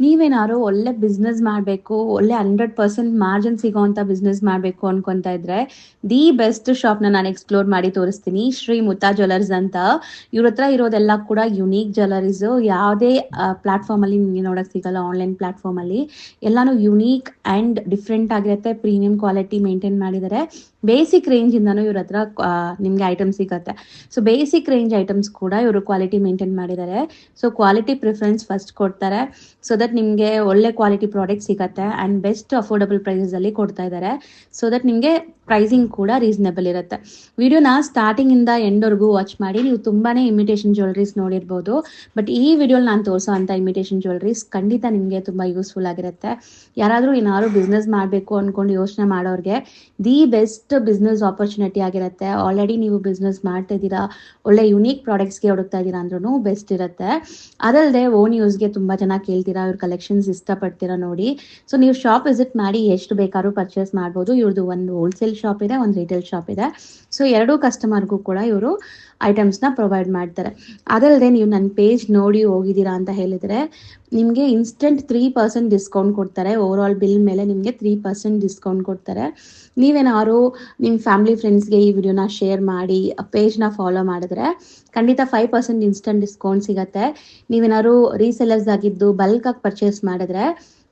ನೀವೇನಾದ್ರು ಒಳ್ಳೆ ಬಿಸ್ನೆಸ್ ಮಾಡಬೇಕು, ಒಳ್ಳೆ 100% ಮಾರ್ಜಿನ್ ಸಿಗೋವಂಥ ಬಿಸ್ನೆಸ್ ಮಾಡಬೇಕು ಅನ್ಕೊಂತಾ ಇದ್ರೆ ದಿ ಬೆಸ್ಟ್ ಶಾಪ್ನ ನಾನು ಎಕ್ಸ್ಪ್ಲೋರ್ ಮಾಡಿ ತೋರಿಸ್ತೀನಿ. ಶ್ರೀ ಮುತ್ತಾ ಜ್ಯುವೆಲರ್ಸ್ ಅಂತ. ಇವ್ರ ಹತ್ರ ಇರೋದೆಲ್ಲ ಕೂಡ ಯುನೀಕ್ ಜ್ಯುವೆಲರೀಸು. ಯಾವುದೇ ಪ್ಲಾಟ್ಫಾರ್ಮಲ್ಲಿ ನಿಮಗೆ ನೋಡೋಕ್ಕೆ ಸಿಗಲ್ಲ. ಆನ್ಲೈನ್ ಪ್ಲಾಟ್ಫಾರ್ಮಲ್ಲಿ ಎಲ್ಲಾನು ಯುನೀಕ್ ಆ್ಯಂಡ್ ಡಿಫ್ರೆಂಟ್ ಆಗಿರುತ್ತೆ. ಪ್ರೀಮಿಯಂ ಕ್ವಾಲಿಟಿ ಮೇಂಟೈನ್ ಮಾಡಿದ್ದಾರೆ. ಬೇಸಿಕ್ ರೇಂಜಿಂದನೂ ಇವ್ರ ಹತ್ರ ನಿಮಗೆ ಐಟಮ್ ಸಿಗುತ್ತೆ. ಸೊ ಬೇಸಿಕ್ ರೇಂಜ್ ಐಟಮ್ಸ್ ಕೂಡ ಇವರು ಕ್ವಾಲಿಟಿ ಮೇಂಟೈನ್ ಮಾಡಿದ್ದಾರೆ. ಸೊ ಕ್ವಾಲಿಟಿ ಪ್ರಿಫರೆನ್ಸ್ ಫಸ್ಟ್ ಕೊಡ್ತಾರೆ. ಸೊ ದಟ್ ನಿಮಗೆ ಒಳ್ಳೆ ಕ್ವಾಲಿಟಿ ಪ್ರಾಡಕ್ಟ್ ಸಿಗುತ್ತೆ ಆ್ಯಂಡ್ ಬೆಸ್ಟ್ ಅಫೋರ್ಡಬಲ್ ಪ್ರೈಸಲ್ಲಿ ಕೊಡ್ತಾ ಇದ್ದಾರೆ. ಸೊ ದಟ್ ನಿಮಗೆ ಪ್ರೈಸಿಂಗ್ ಕೂಡ ರೀಸನೇಬಲ್ ಇರುತ್ತೆ. ವಿಡಿಯೋನ ಸ್ಟಾರ್ಟಿಂಗಿಂದ ಎಂಡ್ವರೆಗೂ ವಾಚ್ ಮಾಡಿ. ನೀವು ತುಂಬಾ ಇಮಿಟೇಷನ್ ಜ್ಯುವೆಲ್ರೀಸ್ ನೋಡಿರ್ಬೋದು, ಬಟ್ ಈ ವಿಡಿಯೋಲಿ ನಾನು ತೋರಿಸೋ ಅಂಥ ಇಮಿಟೇಷನ್ ಜ್ಯುವೆಲ್ರೀಸ್ ಖಂಡಿತ ನಿಮಗೆ ತುಂಬ ಯೂಸ್ಫುಲ್ ಆಗಿರುತ್ತೆ. ಯಾರಾದರೂ ಏನಾದ್ರು ಬಿಸ್ನೆಸ್ ಮಾಡಬೇಕು ಅಂದ್ಕೊಂಡು ಯೋಚನೆ ಮಾಡೋರಿಗೆ ದಿ ಬೆಸ್ಟ್ ಬಿಸ್ನೆಸ್ ಆಪರ್ಚುನಿಟಿ ಆಗಿರುತ್ತೆ. ಆಲ್ರೆಡಿ ನೀವು ಬಿಸ್ನೆಸ್ ಮಾಡ್ತಾ ಇದ್ದೀರಾ, ಒಳ್ಳೆ ಯುನೀಕ್ ಪ್ರಾಡಕ್ಟ್ಸ್ಗೆ ಹುಡುಕ್ತಾ ಇದ್ದೀರಾ ಅಂದ್ರೂ ಬೆಸ್ಟ್ ಇರುತ್ತೆ. ಅದಲ್ಲದೆ ಓನ್ ಯೂಸ್ಗೆ ತುಂಬ ಜನ ಕೇಳ್ತೀರಾ, ಇವ್ರ ಕಲೆಕ್ಷನ್ಸ್ ಇಷ್ಟಪಡ್ತೀರಾ ನೋಡಿ. ಸೊ ನೀವು ಶಾಪ್ ವಿಸಿಟ್ ಮಾಡಿ ಎಷ್ಟು ಬೇಕಾದ್ರೂ ಪರ್ಚೇಸ್ ಮಾಡ್ಬೋದು. ಇವ್ರದ್ದು ಒಂದು ಹೋಲ್ಸೇಲ್ ಶಾಪ್ ಇದೆ, ಒಂದು ರಿಟೇಲ್ ಶಾಪ್ ಇದೆ. ಸೊ ಎರಡೂ ಕಸ್ಟಮರ್ಗೂ ಕೂಡ ಇವರು ಐಟಮ್ಸ್ನ ಪ್ರೊವೈಡ್ ಮಾಡ್ತಾರೆ. ಅದಲ್ಲದೆ ನೀವು ನನ್ನ ಪೇಜ್ ನೋಡಿ ಹೋಗಿದ್ದೀರಾ ಅಂತ ಹೇಳಿದರೆ ನಿಮಗೆ ಇನ್ಸ್ಟೆಂಟ್ 3% ಡಿಸ್ಕೌಂಟ್ ಕೊಡ್ತಾರೆ. ಓವರಾಲ್ ಬಿಲ್ ಮೇಲೆ ನಿಮಗೆ 3% ಡಿಸ್ಕೌಂಟ್ ಕೊಡ್ತಾರೆ. ನೀವೇನಾದ್ರು ನಿಮ್ಮ ಫ್ಯಾಮಿಲಿ ಫ್ರೆಂಡ್ಸ್ಗೆ ಈ ವಿಡಿಯೋನ ಶೇರ್ ಮಾಡಿ ಪೇಜ್ನ ಫಾಲೋ ಮಾಡಿದ್ರೆ ಖಂಡಿತ 5% ಇನ್ಸ್ಟೆಂಟ್ ಡಿಸ್ಕೌಂಟ್ ಸಿಗುತ್ತೆ. ನೀವೇನಾದ್ರು ರೀಸೆಲ್ಲರ್ಸ್ ಆಗಿದ್ದು ಬಲ್ಕಾಗಿ ಪರ್ಚೇಸ್ ಮಾಡಿದ್ರೆ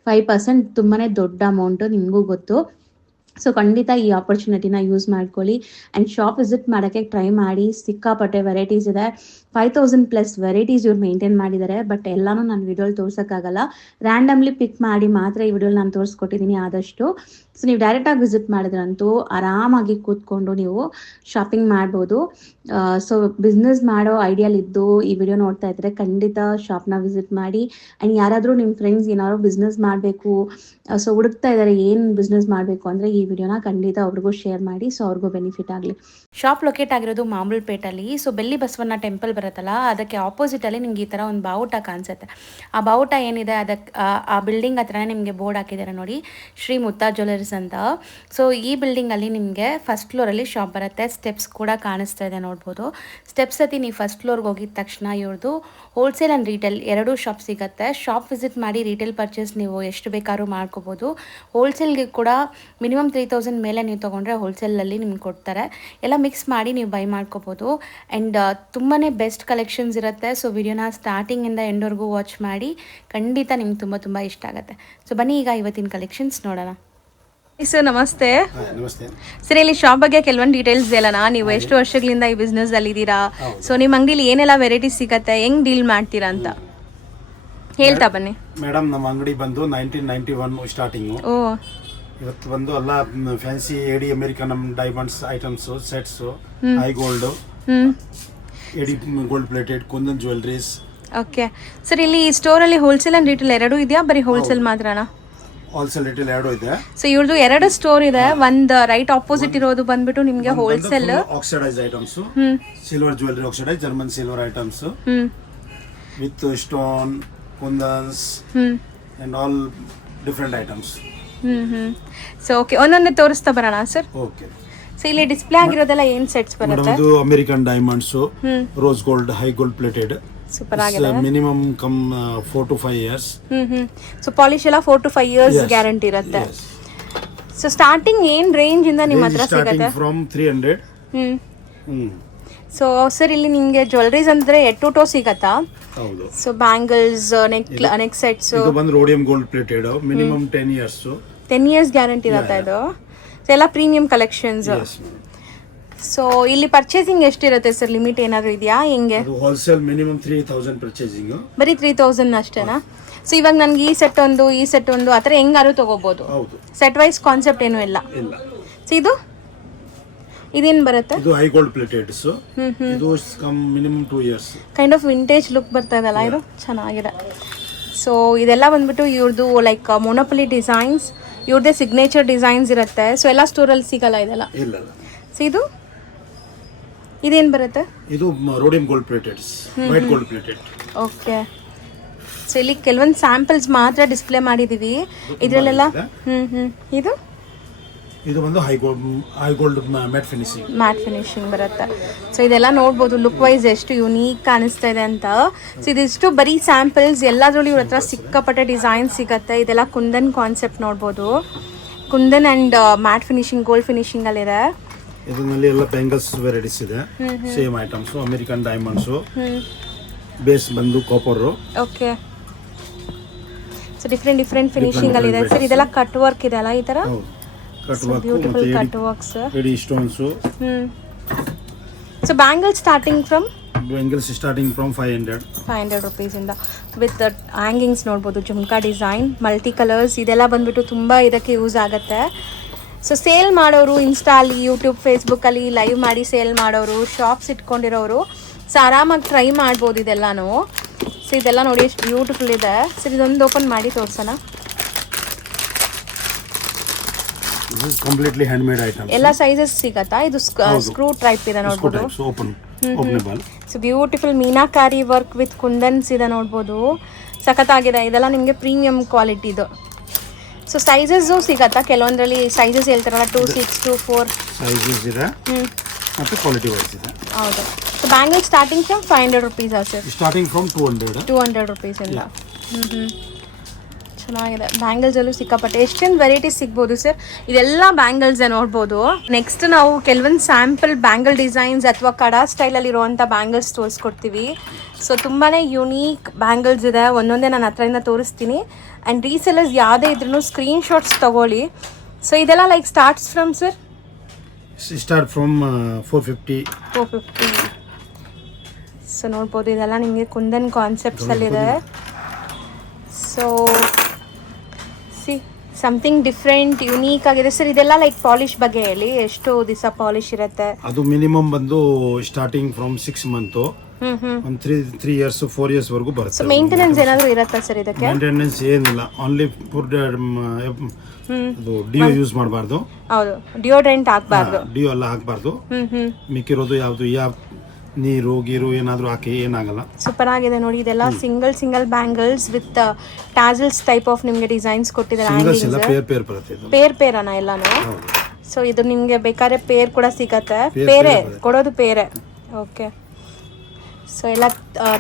5% ತುಂಬಾ ದೊಡ್ಡ ಅಮೌಂಟು, ನಿಮಗೂ ಗೊತ್ತು. ಸೊ ಖಂಡಿತ ಈ ಆಪರ್ಚುನಿಟಿನ ಯೂಸ್ ಮಾಡ್ಕೊಳ್ಳಿ ಆ್ಯಂಡ್ ಶಾಪ್ ವಿಸಿಟ್ ಮಾಡೋಕ್ಕೆ ಟ್ರೈ ಮಾಡಿ. ಸಿಕ್ಕಾಪಟ್ಟೆ ವೆರೈಟೀಸ್ ಇದೆ. 5000+ ವೆರೈಟೀಸ್ ಇವ್ರು ಮೇಂಟೈನ್ ಮಾಡಿದ್ದಾರೆ. ಬಟ್ ಎಲ್ಲನೂ ನಾನು ವಿಡಿಯೋಲಿ ತೋರ್ಸೋಕ್ಕಾಗಲ್ಲ. ರ್ಯಾಂಡಮ್ಲಿ ಪಿಕ್ ಮಾಡಿ ಮಾತ್ರ ಈ ವಿಡಿಯೋಲಿ ನಾನು ತೋರಿಸ್ಕೊಟ್ಟಿದ್ದೀನಿ ಆದಷ್ಟು. ಸೊ ನೀವು ಡೈರೆಕ್ಟಾಗಿ ವಿಸಿಟ್ ಮಾಡಿದ್ರಂತೂ ಆರಾಮಾಗಿ ಕೂತ್ಕೊಂಡು ನೀವು ಶಾಪಿಂಗ್ ಮಾಡ್ಬೋದು. ಸೊ ಬಿಸ್ನೆಸ್ ಮಾಡೋ ಐಡಿಯಾಲಿದ್ದು ಈ ವಿಡಿಯೋ ನೋಡ್ತಾ ಇದ್ದರೆ ಖಂಡಿತ ಶಾಪ್ನ ವಿಸಿಟ್ ಮಾಡಿ. ಆ್ಯಂಡ್ ಯಾರಾದರೂ ನಿಮ್ಮ ಫ್ರೆಂಡ್ಸ್ ಏನಾದ್ರು ಬಿಸ್ನೆಸ್ ಮಾಡಬೇಕು, ಸೊ ಹುಡುಕ್ತಾ ಇದ್ದಾರೆ ಏನು ಬಿಸ್ನೆಸ್ ಮಾಡಬೇಕು ಅಂದರೆ ಈ ವಿಡಿಯೋನ ಖಂಡಿತ ಅವ್ರಿಗೂ ಶೇರ್ ಮಾಡಿ. ಸೊ ಅವ್ರಿಗೂ ಬೆನಿಫಿಟ್ ಆಗಲಿ. ಶಾಪ್ ಲೊಕೇಟ್ ಆಗಿರೋದು ಮಾಮೂಲ್ಪೇಟಲ್ಲಿ. ಸೊ ಬೆಳ್ಳಿ ಬಸವಣ್ಣ ಟೆಂಪಲ್ ಬರುತ್ತಲ್ಲ, ಅದಕ್ಕೆ ಆಪೋಸಿಟಲ್ಲಿ ನಿಮ್ಗೆ ಈ ಥರ ಒಂದು ಬಾವುಟ ಕಾಣಿಸುತ್ತೆ. ಆ ಬಾವುಟ ಏನಿದೆ ಅದಕ್ಕೆ ಆ ಬಿಲ್ಡಿಂಗ್ ಹತ್ರನೇ ನಿಮಗೆ ಬೋರ್ಡ್ ಹಾಕಿದ್ದಾರೆ ನೋಡಿ, ಶ್ರೀ ಮುತ್ತಾ ಜ್ಯುವೆಲರ್ಸ್ ಅಂತ. ಸೊ ಈ ಬಿಲ್ಡಿಂಗಲ್ಲಿ ನಿಮಗೆ ಫಸ್ಟ್ ಫ್ಲೋರಲ್ಲಿ ಶಾಪ್ ಬರುತ್ತೆ. ಸ್ಟೆಪ್ಸ್ ಕೂಡ ಕಾಣಿಸ್ತಾ ಇದೆ ನೋಡ್ಬೋದು. ಸ್ಟೆಪ್ಸ್ ಹತ್ತಿ ನೀವು ಫಸ್ಟ್ ಫ್ಲೋರ್ಗೆ ಹೋಗಿದ ತಕ್ಷಣ ಇವ್ರದ್ದು ಹೋಲ್ಸೇಲ್ ಆ್ಯಂಡ್ ರೀಟೇಲ್ ಎರಡೂ ಶಾಪ್ ಸಿಗುತ್ತೆ. ಶಾಪ್ ವಿಸಿಟ್ ಮಾಡಿ ರೀಟೇಲ್ ಪರ್ಚೇಸ್ ನೀವು ಎಷ್ಟು ಬೇಕಾದ್ರೂ ಮಾಡ್ಕೋಬೋದು. ಹೋಲ್ಸೇಲ್ಗೆ ಕೂಡ ಮಿನಿಮಮ್ 3000 ಮೇಲೆ ನೀವು ತೊಗೊಂಡ್ರೆ ಹೋಲ್ಸೇಲಲ್ಲಿ ನಿಮ್ಗೆ ಕೊಡ್ತಾರೆ. ಎಲ್ಲ ಮಿಕ್ಸ್ ಮಾಡಿ ನೀವು ಬೈ ಮಾಡ್ಕೋಬೋದು. ಆ್ಯಂಡ್ ತುಂಬಾ ಬೆಸ್ಟ್ ಕಲೆಕ್ಷನ್ಸ್ ಇರುತ್ತೆ. ಸೊ ವಿಡಿಯೋನ ಸ್ಟಾರ್ಟಿಂಗಿಂದ ಎಂಡ್ವರೆಗೂ ವಾಚ್ ಮಾಡಿ. ಖಂಡಿತ ನಿಮ್ಗೆ ತುಂಬ ಇಷ್ಟ ಆಗುತ್ತೆ. ಸೊ ಬನ್ನಿ ಈಗ ಇವತ್ತಿನ ಕಲೆಕ್ಷನ್ಸ್ ನೋಡೋಣ. ಸರ್ ನಮಸ್ತೆ. ನಮಸ್ತೆ ಸರ್, ಇಲ್ಲಿ ಶಾಪ್ ಬಗ್ಗೆ ಕೆಲವೊಂದು ಡೀಟೇಲ್ಸ್ ಹೇಳೋಣ. ನೀವು ಎಷ್ಟು ವರ್ಷಗಳಿಂದ ಈ ಬಿಸ್ನೆಸ್ ಅಲ್ಲಿ ಇದ್ದೀರಾ? ಸೊ ನಿಮ್ಮ ಅಂಗಡಿಲಿ ಏನೆಲ್ಲ ವೆರೈಟೀಸ್ ಸಿಗತ್ತೆ, ಹೆಂಗ್ ಡೀಲ್ ಮಾಡ್ತೀರಾ ಅಂತ ಹೇಳ್ತಾ ಬನ್ನಿ. ಮೇಡಮ್, ನಮ್ಮ ಅಂಗಡಿ ಬಂದು 1991 ಸ್ಟಾರ್ಟಿಂಗು. ಓ, ಇವತ್ತು ಬಂದು ಎಲ್ಲ fancy AD American diamonds items, sets, high gold, AD gold plated, kundan jewelleries. Okay sir, ಇಲ್ಲಿ ಸ್ಟೋರಲ್ಲಿ ಹೋಲ್ಸೇಲ್ ಅಂಡ್ ರಿಟೇಲ್ ಎರಡೂ ಇದೆಯಾ, ಬರೀ ಹೋಲ್ಸೇಲ್ ಮಾತ್ರನಾ? ಹೋಲ್ಸೇಲ್ ರಿಟೇಲ್ ಎರಡೂ ಇದೆ. ಸೊ ಇವ್ರದ್ದು ಎರಡು ಸ್ಟೋರ್ ಇದೆ. ಒಂದು ರೈಟ್ ಆಪೋಸಿಟ್ ಇರೋದು ಬಂದ್ಬಿಟ್ಟು ನಿಮಗೆ wholesale oxidise items, silver jewellery oxidise, German silver items with stone, kundans and all different items. So okay, ಒಂದೊಂದೇ ತೋರಿಸ್ತಾ ಬರೋಣ ಸರ್. ಓಕೆ. ಸೊ ಇಲ್ಲಿ ಡಿಸ್ಪ್ಲೇ ಆಗಿರೋದೆಲ್ಲ ಏನ್ ಸೆಟ್ಸ್ ಬರುತ್ತೆ? ಇದು American diamonds, rose gold, high gold plated. Super ಆಗಿದೆ. Minimum come 4 to 5 years. So polish ಎಲ್ಲ 4 to 5 years ಗ್ಯಾರಂಟಿ ಇರುತ್ತೆ. ಸೊ ಸ್ಟಾರ್ಟಿಂಗ್ ಏನ್ ರೇಂಜ್ ಇಂದ ನಿಮ್ಮ ಹತ್ರ ಸಿಗುತ್ತೆ? ಫ್ರಮ್ 300. ಸೊ ಸರ್, ಇಲ್ಲಿ ನಿಮಗೆ ಜ್ಯುವೆಲರೀಸ್ ಅಂದ್ರೆ ಎಟ್ ಟು ಟೋ ಸಿಗತ್ತಾ? ಹೌದು. ಸೊ ಬ್ಯಾಂಗಲ್ಸ್, ನೆಕ್ ಸೆಟ್ಸ್, ಇದು ಬಂದು rhodium gold plated, minimum 10 years. 10 years guarantee ಇರುತ್ತೆ ಇದು. ಸೊ ಎಲ್ಲ ಪ್ರೀಮಿಯಂ ಕಲೆಕ್ಷನ್ಸ್. ಸೊ ಇಲ್ಲಿ ಪರ್ಚೇಸಿಂಗ್ ಎಷ್ಟಿರುತ್ತೆ ಸರ್? ಲಿಮಿಟ್ ಏನಾದ್ರು ಇದೆಯಾ? ಹೆಂಗೆ? Wholesale minimum 3000 purchasing. ಬರೀ 3000 ಅಷ್ಟೇನಾ? ಸೊ ಇವಾಗ ನನ್ಗೆ ಈ ಸೆಟ್ ಒಂದು ಆ ಥರ ಹೆಂಗಾರು ತಗೋಬಹುದು? ಸೆಟ್ ವೈಸ್ ಕಾನ್ಸೆಪ್ಟ್ ಏನೂ ಇಲ್ಲ. ಸೊ ಇದೇನು ಬರುತ್ತೆ? ಇದು ಹೈ ಗೋಲ್ಡ್ ಪ್ಲೇಟೆಡ್ಸ್. ಇದು minimum 2 years. Kind of vintage look ಬರ್ತಾ ಇದಲ್ಲ, ಇದು ಚೆನ್ನಾಗಿದೆ. ಸೊ ಇದೆಲ್ಲ ಬಂದ್ಬಿಟ್ಟು ಇವ್ರದ್ದು ಲೈಕ್ ಮೊನೋಪಲಿ ಡಿಸೈನ್ಸ್, ಇವ್ರದ್ದೇ ಸಿಗ್ನೇಚರ್ ಡಿಸೈನ್ಸ್ ಇರುತ್ತೆ. ಸೊ ಎಲ್ಲ ಸ್ಟೋರಲ್ಲಿ ಸಿಗಲ್ಲ ಇದೆಲ್ಲ. ಸೊ ಇದೇನು ಬರುತ್ತೆ? ಇದು rhodium gold plateds, white gold plated. Okay. So ಇಲ್ಲಿ ಕೆಲವೊಂದು ಸ್ಯಾಂಪಲ್ಸ್ ಮಾತ್ರ ಡಿಸ್ಪ್ಲೇ ಮಾಡಿದೀವಿ. ಇದರಲ್ಲೆಲ್ಲ ಇದು ಇದು ಬಂದು high gold mat finishing. Mat finishing ಬರುತ್ತೆ. ಸೊ ಇದೆಲ್ಲ ನೋಡ್ಬೋದು ಲುಕ್ ವೈಸ್ ಎಷ್ಟು ಯುನೀಕ್ ಕಾಣಿಸ್ತಾ ಇದೆ ಅಂತ. ಸೊ ಇದಿಷ್ಟು ಬರೀ ಸ್ಯಾಂಪಲ್ಸ್, ಎಲ್ಲದರಲ್ಲೂ ಇವ್ರ ಹತ್ರ ಸಿಕ್ಕಾಪಟ್ಟೆ ಡಿಸೈನ್ ಸಿಗುತ್ತೆ. ಇದೆಲ್ಲ ಕುಂದನ್ ಕಾನ್ಸೆಪ್ಟ್ ನೋಡ್ಬೋದು. Kundan and matte finishing, gold ಫಿನಿಶಿಂಗಲ್ಲಿದೆ. ಇದರಲ್ಲಿ ಎಲ್ಲ ಬ್ಯಾಂಗಲ್ಸ್ ವೆರೈಟೀಸ್ ಇದೆ, same items. American diamonds, base ಬಂದು ಕಾಪರು. ಓಕೆ. ಸೊ ಡಿಫ್ರೆಂಟ್ ಫಿನಿಶಿಂಗಲ್ಲಿದೆ ಸರ್. ಇದೆಲ್ಲ ಕಟ್ ವರ್ಕ್ ಇದೆ ಅಲ್ಲ ಈ ಥರ? Beautiful cut works. AD stones. So bangle starting from 500 ರುಪೀಸಿಂದ ವಿತ್ ಹ್ಯಾಂಗಿಂಗ್ಸ್ ನೋಡ್ಬೋದು, ಜುಮ್ಕಾ ಡಿಸೈನ್, ಮಲ್ಟಿ ಕಲರ್ಸ್. ಇದೆಲ್ಲ ಬಂದ್ಬಿಟ್ಟು ತುಂಬ ಇದಕ್ಕೆ ಯೂಸ್ ಆಗುತ್ತೆ. ಸೊ ಸೇಲ್ ಮಾಡೋರು, ಇನ್ಸ್ಟಾಲಿ, ಯೂಟ್ಯೂಬ್, ಫೇಸ್ಬುಕ್ಕಲ್ಲಿ ಲೈವ್ ಮಾಡಿ ಸೇಲ್ ಮಾಡೋರು, ಶಾಪ್ಸ್ ಇಟ್ಕೊಂಡಿರೋರು ಸೊ ಆರಾಮಾಗಿ ಟ್ರೈ ಮಾಡ್ಬೋದು ಇದೆಲ್ಲನೂ. ಸೊ ಇದೆಲ್ಲ ನೋಡಿ ಎಷ್ಟು ಬ್ಯೂಟಿಫುಲ್ ಇದೆ. ಸರ್ ಇದೊಂದು ಓಪನ್ ಮಾಡಿ ತೋರಿಸೋಣ. Completely handmade items. ಎಲ್ಲ ಸೈಜಸ್ ಸಿಗತ್ತಾ? ಇದು ಸ್ಕ್ರೂ ಟೈಪ್ ಇದೆ ನೋಡ್ಬೋದು. So beautiful meenakari work with kundans ಇದೆ ನೋಡ್ಬೋದು, ಸಖತ್ತಾಗಿದೆ. ಇದೆಲ್ಲ ನಿಮಗೆ ಪ್ರೀಮಿಯಂ ಕ್ವಾಲಿಟಿದು. ಸೊ ಸೈಜಸ್ಸು ಸಿಗತ್ತಾ? ಕೆಲವೊಂದರಲ್ಲಿ ಸೈಜಸ್ ಹೇಳ್ತಾರಲ್ಲ 2, 6, 2, 4 ಸೈಜಸ್ ಇದೆ ಮತ್ತು ಕ್ವಾಲಿಟಿ ವೈಸ್ ಇದೆ. ಹೌದು. So bangle starting from 500 rupees sir? Starting from 200 ರುಪೀಸಿಂದ. ಚೆನ್ನಾಗಿದೆ. ಬ್ಯಾಂಗಲ್ಸಲ್ಲೂ ಸಿಕ್ಕಾಪಟ್ಟೆ ಎಷ್ಟೊಂದು ವೆರೈಟೀಸ್ ಸಿಗ್ಬೋದು ಸರ್. ಇದೆಲ್ಲ ಬ್ಯಾಂಗಲ್ಸ್ ನೋಡ್ಬೋದು. ನೆಕ್ಸ್ಟ್ ನಾವು ಕೆಲವೊಂದು ಸ್ಯಾಂಪಲ್ ಬ್ಯಾಂಗಲ್ ಡಿಸೈನ್ಸ್ ಅಥವಾ ಕಡಾ ಸ್ಟೈಲಲ್ಲಿ ಇರುವಂಥ ಬ್ಯಾಂಗಲ್ಸ್ ತೋರಿಸ್ಕೊಡ್ತೀವಿ. ಸೊ ತುಂಬಾ ಯುನೀಕ್ ಬ್ಯಾಂಗಲ್ಸ್ ಇದೆ, ಒಂದೊಂದೇ ನಾನು ಹತ್ರದಿಂದ ತೋರಿಸ್ತೀನಿ. ಆ್ಯಂಡ್ ರೀಸೆಲರ್ಸ್ ಯಾವುದೇ ಇದ್ರೂ ಸ್ಕ್ರೀನ್ ಶಾಟ್ಸ್ ತೊಗೊಳ್ಳಿ. ಸೊ ಇದೆಲ್ಲ ಲೈಕ್ ಸ್ಟಾರ್ಟ್ ಫ್ರಮ್ 450. ಸೊ ನೋಡ್ಬೋದು ಇದೆಲ್ಲ ನಿಮಗೆ ಕುಂದನ್ ಕಾನ್ಸೆಪ್ಟ್ಸಲ್ಲಿದೆ. ಸೊ ಸಮಥಿಂಗ್ ಡಿಫ್ರೆಂಟ್ ಯುನೀಕ್ ಆಗಿದೆ ಸರ್. ಇದೆಲ್ಲ ಲೈಕ್ ಪಾಲಿಶ್ ಬಗ್ಗೆ ಹೇಳಿ, ಎಷ್ಟು ದಿವಸ ಪಾಲಿಶ್ ಇರುತ್ತೆ? ಅದು ಮಿನಿಮಮ್ ಬಂದು ಸ್ಟಾರ್ಟಿಂಗ್ ಫ್ರಮ್ 6 ಮಂತ್, ಒಂದು 3 years 4 years ವರೆಗೂ ಬರುತ್ತೆ. ಸೊ ಮೇಂಟೆನೆನ್ಸ್ ಏನಾದರೂ ಇರುತ್ತಾ ಸರ್ ಇದಕ್ಕೆ? ಮೇಂಟೆನೆನ್ಸ್ ಏನಿಲ್ಲ, ಓನ್ಲಿ ಫಾರ್ ಅದು ಡಿಯೋ ಯೂಸ್ ಮಾಡಬಾರ್ದು. ಹೌದು, ಡಿಯೋಡ್ರೆಂಟ್ ಹಾಕಬಾರ್ದು, ಡಿಯೋ ಎಲ್ಲ ಹಾಕಬಾರ್ದು. ಮಿಕ್ಕಿರೋದು ಯಾವುದು ನೀರು ಗೀರು ಏನಾದರೂ ಹಾಕಿ ಏನಾಗಲ್ಲ. ಸೂಪರ್ ಆಗಿದೆ ನೋಡಿ. ಇದೆಲ್ಲ single bangles with tassels type of ನಿಮಗೆ ಡಿಸೈನ್ಸ್ ಕೊಟ್ಟಿದ್ದಾರೆ. ಪೇರ್ ಅನ್ನ ಎಲ್ಲಾನು. ಸೊ ಇದು ನಿಮಗೆ ಬೇಕಾದ್ರೆ ಪೇರ್ ಕೂಡ ಸಿಗತ್ತೆ. ಪೇರೆ ಕೊಡೋದು ಪೇರೆ. ಓಕೆ. ಸೊ ಎಲ್ಲ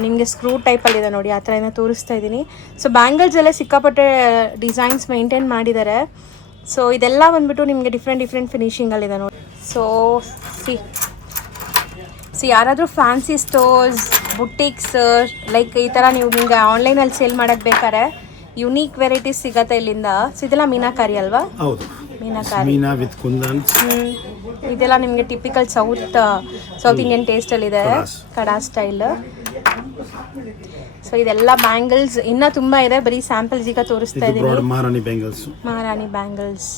ನಿಮಗೆ ಸ್ಕ್ರೂ ಟೈಪಲ್ಲಿದೆ ನೋಡಿ, ಆ ಥರ ಏನೋ ತೋರಿಸ್ತಾ ಇದ್ದೀನಿ. ಸೊ ಬ್ಯಾಂಗಲ್ಸ್ ಎಲ್ಲ ಸಿಕ್ಕಾಪಟ್ಟೆ ಡಿಸೈನ್ಸ್ ಮೇಂಟೈನ್ ಮಾಡಿದ್ದಾರೆ. ಸೊ ಇದೆಲ್ಲ ಬಂದ್ಬಿಟ್ಟು ನಿಮಗೆ ಡಿಫ್ರೆಂಟ್ ಫಿನಿಶಿಂಗಲ್ಲಿದೆ ನೋಡಿ. ಸೊ ಯಾರಾದರೂ ಫ್ಯಾನ್ಸಿ ಸ್ಟೋರ್ಸ್, ಬುಟಿಕ್ಸ್ ಲೈಕ್ ಈ ಥರ ನೀವು ನಿಮಗೆ ಆನ್ಲೈನಲ್ಲಿ ಸೇಲ್ ಮಾಡೋಕ್ಕೆ ಬೇಕಾದ್ರೆ ಯುನೀಕ್ ವೆರೈಟೀಸ್ ಸಿಗತ್ತೆ ಇಲ್ಲಿಂದ. ಸೊ ಇದೆಲ್ಲ ಮೀನಾಕಾರಿ ಅಲ್ವಾ? ಹೌದು, ಮೀನಾಕಾರಿ. ಮೀನಾ ವಿತ್ ಕುಂದನ್. ಇದೆಲ್ಲ ನಿಮಗೆ ಟಿಪಿಕಲ್ ಸೌತ್ ಇಂಡಿಯನ್ ಟೇಸ್ಟಲ್ಲಿದೆ, ಕಡಾ ಸ್ಟೈಲ್. ಸೊ ಇದೆಲ್ಲ ಬ್ಯಾಂಗಲ್ಸ್ ಇನ್ನೂ ತುಂಬ ಇದೆ, ಬರೀ ಸ್ಯಾಂಪಲ್ಸ್ ಈಗ ತೋರಿಸ್ತಾ ಇದ್ದೀನಿ. ಮಹಾರಾಣಿ ಬ್ಯಾಂಗಲ್ಸ್.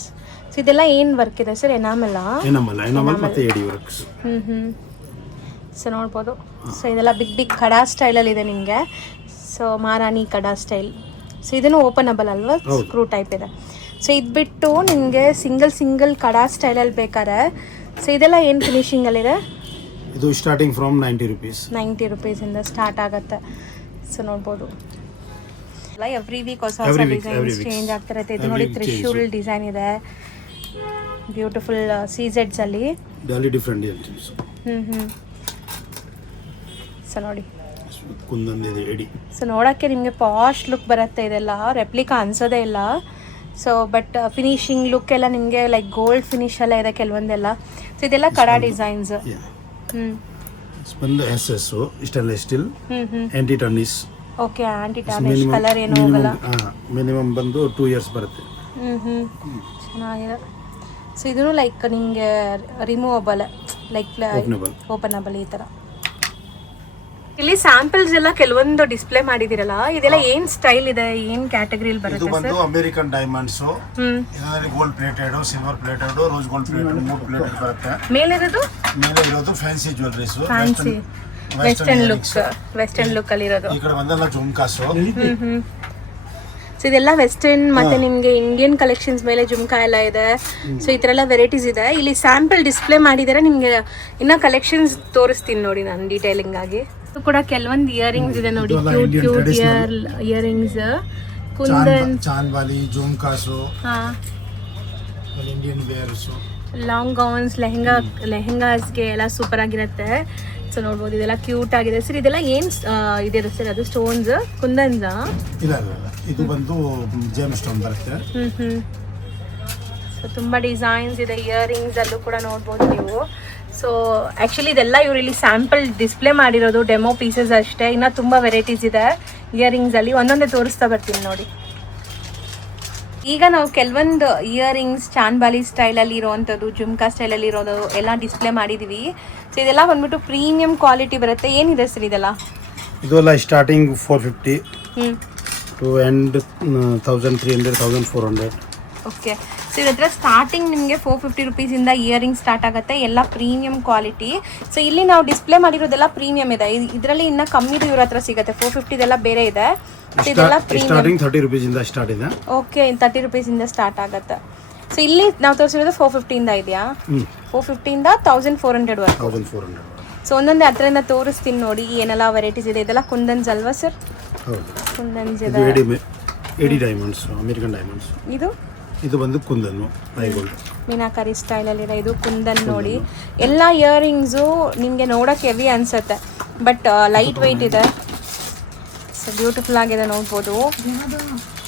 ಸೊ ಇದೆಲ್ಲ ಏನು ವರ್ಕ್ ಇದೆ ಸರ್? ಎನಾಮಲ್ ಮತ್ತೆ ಎಡಿ ವರ್ಕ್ಸ್. ಸೊ ನೋಡ್ಬೋದು. ಸೊ ಇದೆಲ್ಲ ಬಿಗ್ ಕಡಾ ಸ್ಟೈಲಲ್ಲಿದೆ ನಿಮಗೆ. ಸೊ ಮಹಾರಾಣಿ ಕಡಾ ಸ್ಟೈಲ್. ಸೊ ಇದನ್ನು ಓಪನಬಲ್ ಅಲ್ವಾ? ಸ್ಕ್ರೂ ಟೈಪ್ ಇದೆ. ಸೊ ಇದು ಬಿಟ್ಟು ನಿಮಗೆ ಸಿಂಗಲ್ ಕಡಾ ಸ್ಟೈಲಲ್ಲಿ ಬೇಕಾದ್ರೆ ಸೊ ಇದೆಲ್ಲ ಏನು ಫಿನಿಶಿಂಗಲ್ಲಿದೆ? ಇದು ಸ್ಟಾರ್ಟಿಂಗ್ ಫ್ರಮ್ 90 ರೂಪೀಸಿಂದ ಸ್ಟಾರ್ಟ್ ಆಗುತ್ತೆ. ಸೊ ನೋಡ್ಬೋದು ಎವ್ರಿ ವೀಕ್ ಹೊಸ ಡಿಸೈನ್ಸ್ ಚೇಂಜ್ ಆಗ್ತಾ ಇರುತ್ತೆ. ಇದು ನೋಡಿ ತ್ರಿಶೂಲ್ ಡಿಸೈನ್ ಇದೆ, ಬ್ಯೂಟಿಫುಲ್ CZsಲ್ಲಿ ಡಿಫ್ರೆಂಟ್. ಸೊ ನೋಡಿ ಕುಂದನ್ ಎಡಿ. ಸೊ ನೋಡೋಕ್ಕೆ ನಿಮಗೆ ಪಾಶ್ ಲುಕ್ ಬರುತ್ತೆ. ಇದೆಲ್ಲ ರೆಪ್ಲಿಕಾ ಅನ್ಸೋದೇ ಇಲ್ಲ. ಸೊ ಬಟ್ ಫಿನಿಶಿಂಗ್ ಲುಕ್ ಎಲ್ಲ ನಿಮಗೆ ಲೈಕ್ ಗೋಲ್ಡ್ ಫಿನಿಶ್ ಎಲ್ಲ ಇದೆ ಕೆಲವೊಂದೆಲ್ಲ. ಸೊ ಇದೆಲ್ಲ ಕಡಾ ಡಿಸೈನ್ಸ್. ಬಂದು SS stainless steel, anti tarnish. Okay, anti tarnish colour ಏನು ಹೋಗಲ್ಲ. ಮಿನಿಮಮ್ ಬಂದು 2 years ಬರುತ್ತೆ. ಚೆನ್ನಾಗಿದೆ. ಸೊ ಇದೂ ಲೈಕ್ ನಿಮಗೆ ರಿಮೂವಬಲ್, ಲೈಕ್ ಓಪನಬಲ್ ಈ ಥರ. ಇಲ್ಲಿ ಸ್ಯಾಂಪಲ್ಸ್ ಎಲ್ಲ ಕೆಲವೊಂದು ಡಿಸ್ಪ್ಲೇ ಮಾಡಿದಿರಲ್ಲ, ಇದೆಲ್ಲ ಏನ್ ಸ್ಟೈಲ್ ಇದೆ, ಏನ್ ಕ್ಯಾಟಗರಿಯಲ್ಲಿ ಬರುತ್ತೆ ಸರ್? ಇದು ಅಮೆರಿಕನ್ ಡೈಮಂಡ್ಸ್, ಇದರಲ್ಲಿ gold plated, silver plated, rose gold plated, 3 plated ಬರುತ್ತೆ. ಮೇಲೆ ಇರೋದು fancy jewelleries, fancy western look ಅಲ್ಲಿ ಇರೋದು. ಈ ಕಡೆ ಬಂದಲ್ಲ ಜುಮ್ಕಾಸು. ಸೊ ಇದೆಲ್ಲ ವೆಸ್ಟರ್ನ್ ಮತ್ತೆ ನಿಮಗೆ ಇಂಡಿಯನ್ ಕಲೆಕ್ಷನ್ಸ್ ಮೇಲೆ ಜುಮ್ಕಾ ಎಲ್ಲ ಇದೆ. ಸೊ ಈ ಥರ ಎಲ್ಲ ವೆರೈಟೀಸ್ ಇದೆ. ಇಲ್ಲಿ ಸ್ಯಾಂಪಲ್ ಡಿಸ್ಪ್ಲೇ ಮಾಡಿದರೆ ನಿಮಗೆ ಇನ್ನ ಕಲೆಕ್ಷನ್ಸ್ ತೋರಿಸ್ತೀನಿ ನೋಡಿ ನಾನು ಡೀಟೇಲಿಂಗ್ ಆಗಿ. ಕೂಡ ಕೆಲವೊಂದು ಇಯರಿಂಗ್ಸ್ ಇದೆ ನೋಡಿ, ಕ್ಯೂಟ್ ಇಯರಿಂಗ್ಸ್, ಕುಂದನ್, ಚಾಂದ್ವಾಲಿ, jhumkas. Indian wears, long gowns, ಲೆಹೆಂಗಾಸ್ಗೆ ಎಲ್ಲ ಸೂಪರ್ ಆಗಿರುತ್ತೆ. ಸೊ ನೋಡ್ಬೋದು ಇದೆಲ್ಲ ಕ್ಯೂಟ್ ಆಗಿದೆ ಸರ್. ಇದೆಲ್ಲ ಏನು ಇದೆ ಸರ್? ಅದು ಸ್ಟೋನ್ಸ್ ಕುಂದನ್ಸಾ? ಇಲ್ಲ ಇದು ಬಂದು ಜೇಮ್ ಸ್ಟೋನ್ ಬರುತ್ತೆ. ಸೊ ತುಂಬ ಡಿಸೈನ್ಸ್ ಇದೆ. ಇಯರಿಂಗ್ಸ್ ಅಲ್ಲೂ ಕೂಡ ನೋಡ್ಬೋದು ನೀವು. ಸೊ ಆ್ಯಕ್ಚುಲಿ ಇದೆಲ್ಲ ಇವರು ಇಲ್ಲಿ ಸ್ಯಾಂಪಲ್ ಡಿಸ್ಪ್ಲೇ ಮಾಡಿರೋದು, ಡೆಮೋ ಪೀಸಸ್ ಅಷ್ಟೇ. ಇನ್ನು ತುಂಬ ವೆರೈಟೀಸ್ ಇದೆ ಇಯರಿಂಗ್ಸಲ್ಲಿ, ಒಂದೊಂದೇ ತೋರಿಸ್ತಾ ಬರ್ತೀನಿ ನೋಡಿ. ಈಗ ನಾವು ಕೆಲವೊಂದು ಇಯರಿಂಗ್ಸ್ ಚಾನ್ಬಾಲಿ ಸ್ಟೈಲಲ್ಲಿ ಇರೋವಂಥದ್ದು, ಜುಮ್ಕಾ ಸ್ಟೈಲಲ್ಲಿ ಇರೋದು ಎಲ್ಲ ಡಿಸ್ಪ್ಲೇ ಮಾಡಿದ್ದೀವಿ. ಸೊ ಇದೆಲ್ಲ ಬಂದ್ಬಿಟ್ಟು ಪ್ರೀಮಿಯಂ ಕ್ವಾಲಿಟಿ ಬರುತ್ತೆ. ಏನಿದೆ ಸರ್ ಇದೆಲ್ಲ? ಇದೆಲ್ಲ starting 450 to end 1300 1400. Okay. So ಇದ್ರ ಹತ್ರ ಸ್ಟಾರ್ಟಿಂಗ್ ನಿಮಗೆ 450 ರುಪೀಸಿಂದ ಇಯರಿಂಗ್ ಸ್ಟಾರ್ಟ್ ಆಗುತ್ತೆ. ಎಲ್ಲ ಪ್ರೀಮಿಯಂ ಕ್ವಾಲಿಟಿ. ಸೊ ಇಲ್ಲಿ ನಾವು ಡಿಸ್ಪ್ಲೇ ಮಾಡಿರೋದೆಲ್ಲ ಪ್ರೀಮಿಯಂ ಇದೆ. ಇದರಲ್ಲಿ ಇನ್ನೂ ಕಮ್ಮಿದು ಇವ್ರ ಹತ್ರ ಸಿಗುತ್ತೆ. 450 ಇದೆಲ್ಲ ಬೇರೆ ಇದೆ. ಇದೆಲ್ಲ ಸ್ಟಾರ್ಟಿಂಗ್ 30 ರೂಪೀಸಿಂದ ಸ್ಟಾರ್ಟ್ ಇದೆ. ಓಕೆ, 30 ರೂಪೀಸಿಂದ ಸ್ಟಾರ್ಟ್ ಆಗುತ್ತೆ. ಸೊ ಇಲ್ಲಿ ನಾವು ತೋರಿಸಿರೋದು 450 ಇಂದ ಇದೆಯಾ? 450 ಇಂದ 1400 ವರೆಗೂ. 1400. ಸೊ ಒಂದೊಂದೇ ಹತ್ರದಿಂದ ತೋರಿಸ್ತೀನಿ ನೋಡಿ ಏನೆಲ್ಲ ವೆರೈಟೀಸ್ ಇದೆ. ಇದೆಲ್ಲ ಕುಂದನ್ಸ್ ಅಲ್ವಾ ಸರ್? ಹೌದು, ಕುಂದನ್ಸ್ ಇದು ಇದೆ. ಎಡಿ ಡೈಮಂಡ್ಸ್, ಅಮೆರಿಕನ್ ಡೈಮಂಡ್ಸ್. ಇದು ಬಂದು ಕುಂದನ್ ಗೋಲ್ಡ್, ಮೀನಾಕಾರಿ ಸ್ಟೈಲಲ್ಲಿದೆ. ಇದು ಕುಂದನ್ ನೋಡಿ. ಎಲ್ಲ ಇಯರಿಂಗ್ಸು ನಿಮಗೆ ನೋಡೋಕ್ಕೆ ಹೆವಿ ಅನ್ಸುತ್ತೆ, ಬಟ್ ಲೈಟ್ ವೆಯ್ಟ್ ಇದೆ. ಸೊ ಬ್ಯೂಟಿಫುಲ್ ಆಗಿದೆ ನೋಡ್ಬೋದು.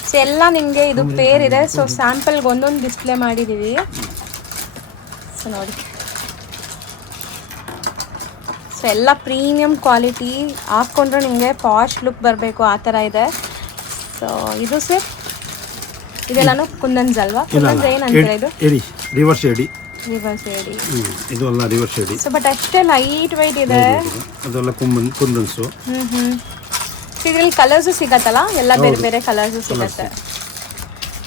ಸೊ ಎಲ್ಲ ನಿಮಗೆ ಇದು ಪೇರ್ ಇದೆ. ಸೊ ಸ್ಯಾಂಪಲ್ಗೆ ಒಂದೊಂದು ಡಿಸ್ಪ್ಲೇ ಮಾಡಿದ್ದೀವಿ. ಸೊ ನೋಡಿ, ಸೊ ಎಲ್ಲ ಪ್ರೀಮಿಯಂ ಕ್ವಾಲಿಟಿ. ಹಾಕ್ಕೊಂಡ್ರೆ ನಿಮಗೆ ಪಾಶ್ ಲುಕ್ ಬರಬೇಕು, ಆ ಥರ ಇದೆ. ಸೊ ಇದು ಸರ್ ಇದೆಲ್ಲಾನು ಕುಂದನ್ಸ್ ಅಲ್ವಾ? ಕುಂದನ್ಸ್ ಏನಂತಾರೆ ಇದು? ಎಡಿ, ರಿವರ್ಸ್ ಎಡಿ. ರಿವರ್ಸ್ ಎಡಿ. ಇದು ಅಲ್ಲ ರಿವರ್ಸ್ ಎಡಿ. ಸೊ ಬಟ್ ಅಷ್ಟೇ ಲೈಟ್ ವೆಯ್ಟ್ ಇದೆ. ಅದೆಲ್ಲ ಕುಂದನ್ಸು. ಇದರಲ್ಲಿ ಕಲರ್ಸು ಸಿಗತ್ತಲ್ಲ, ಎಲ್ಲ ಬೇರೆ ಬೇರೆ ಕಲರ್ಸು ಸಿಗತ್ತೆ.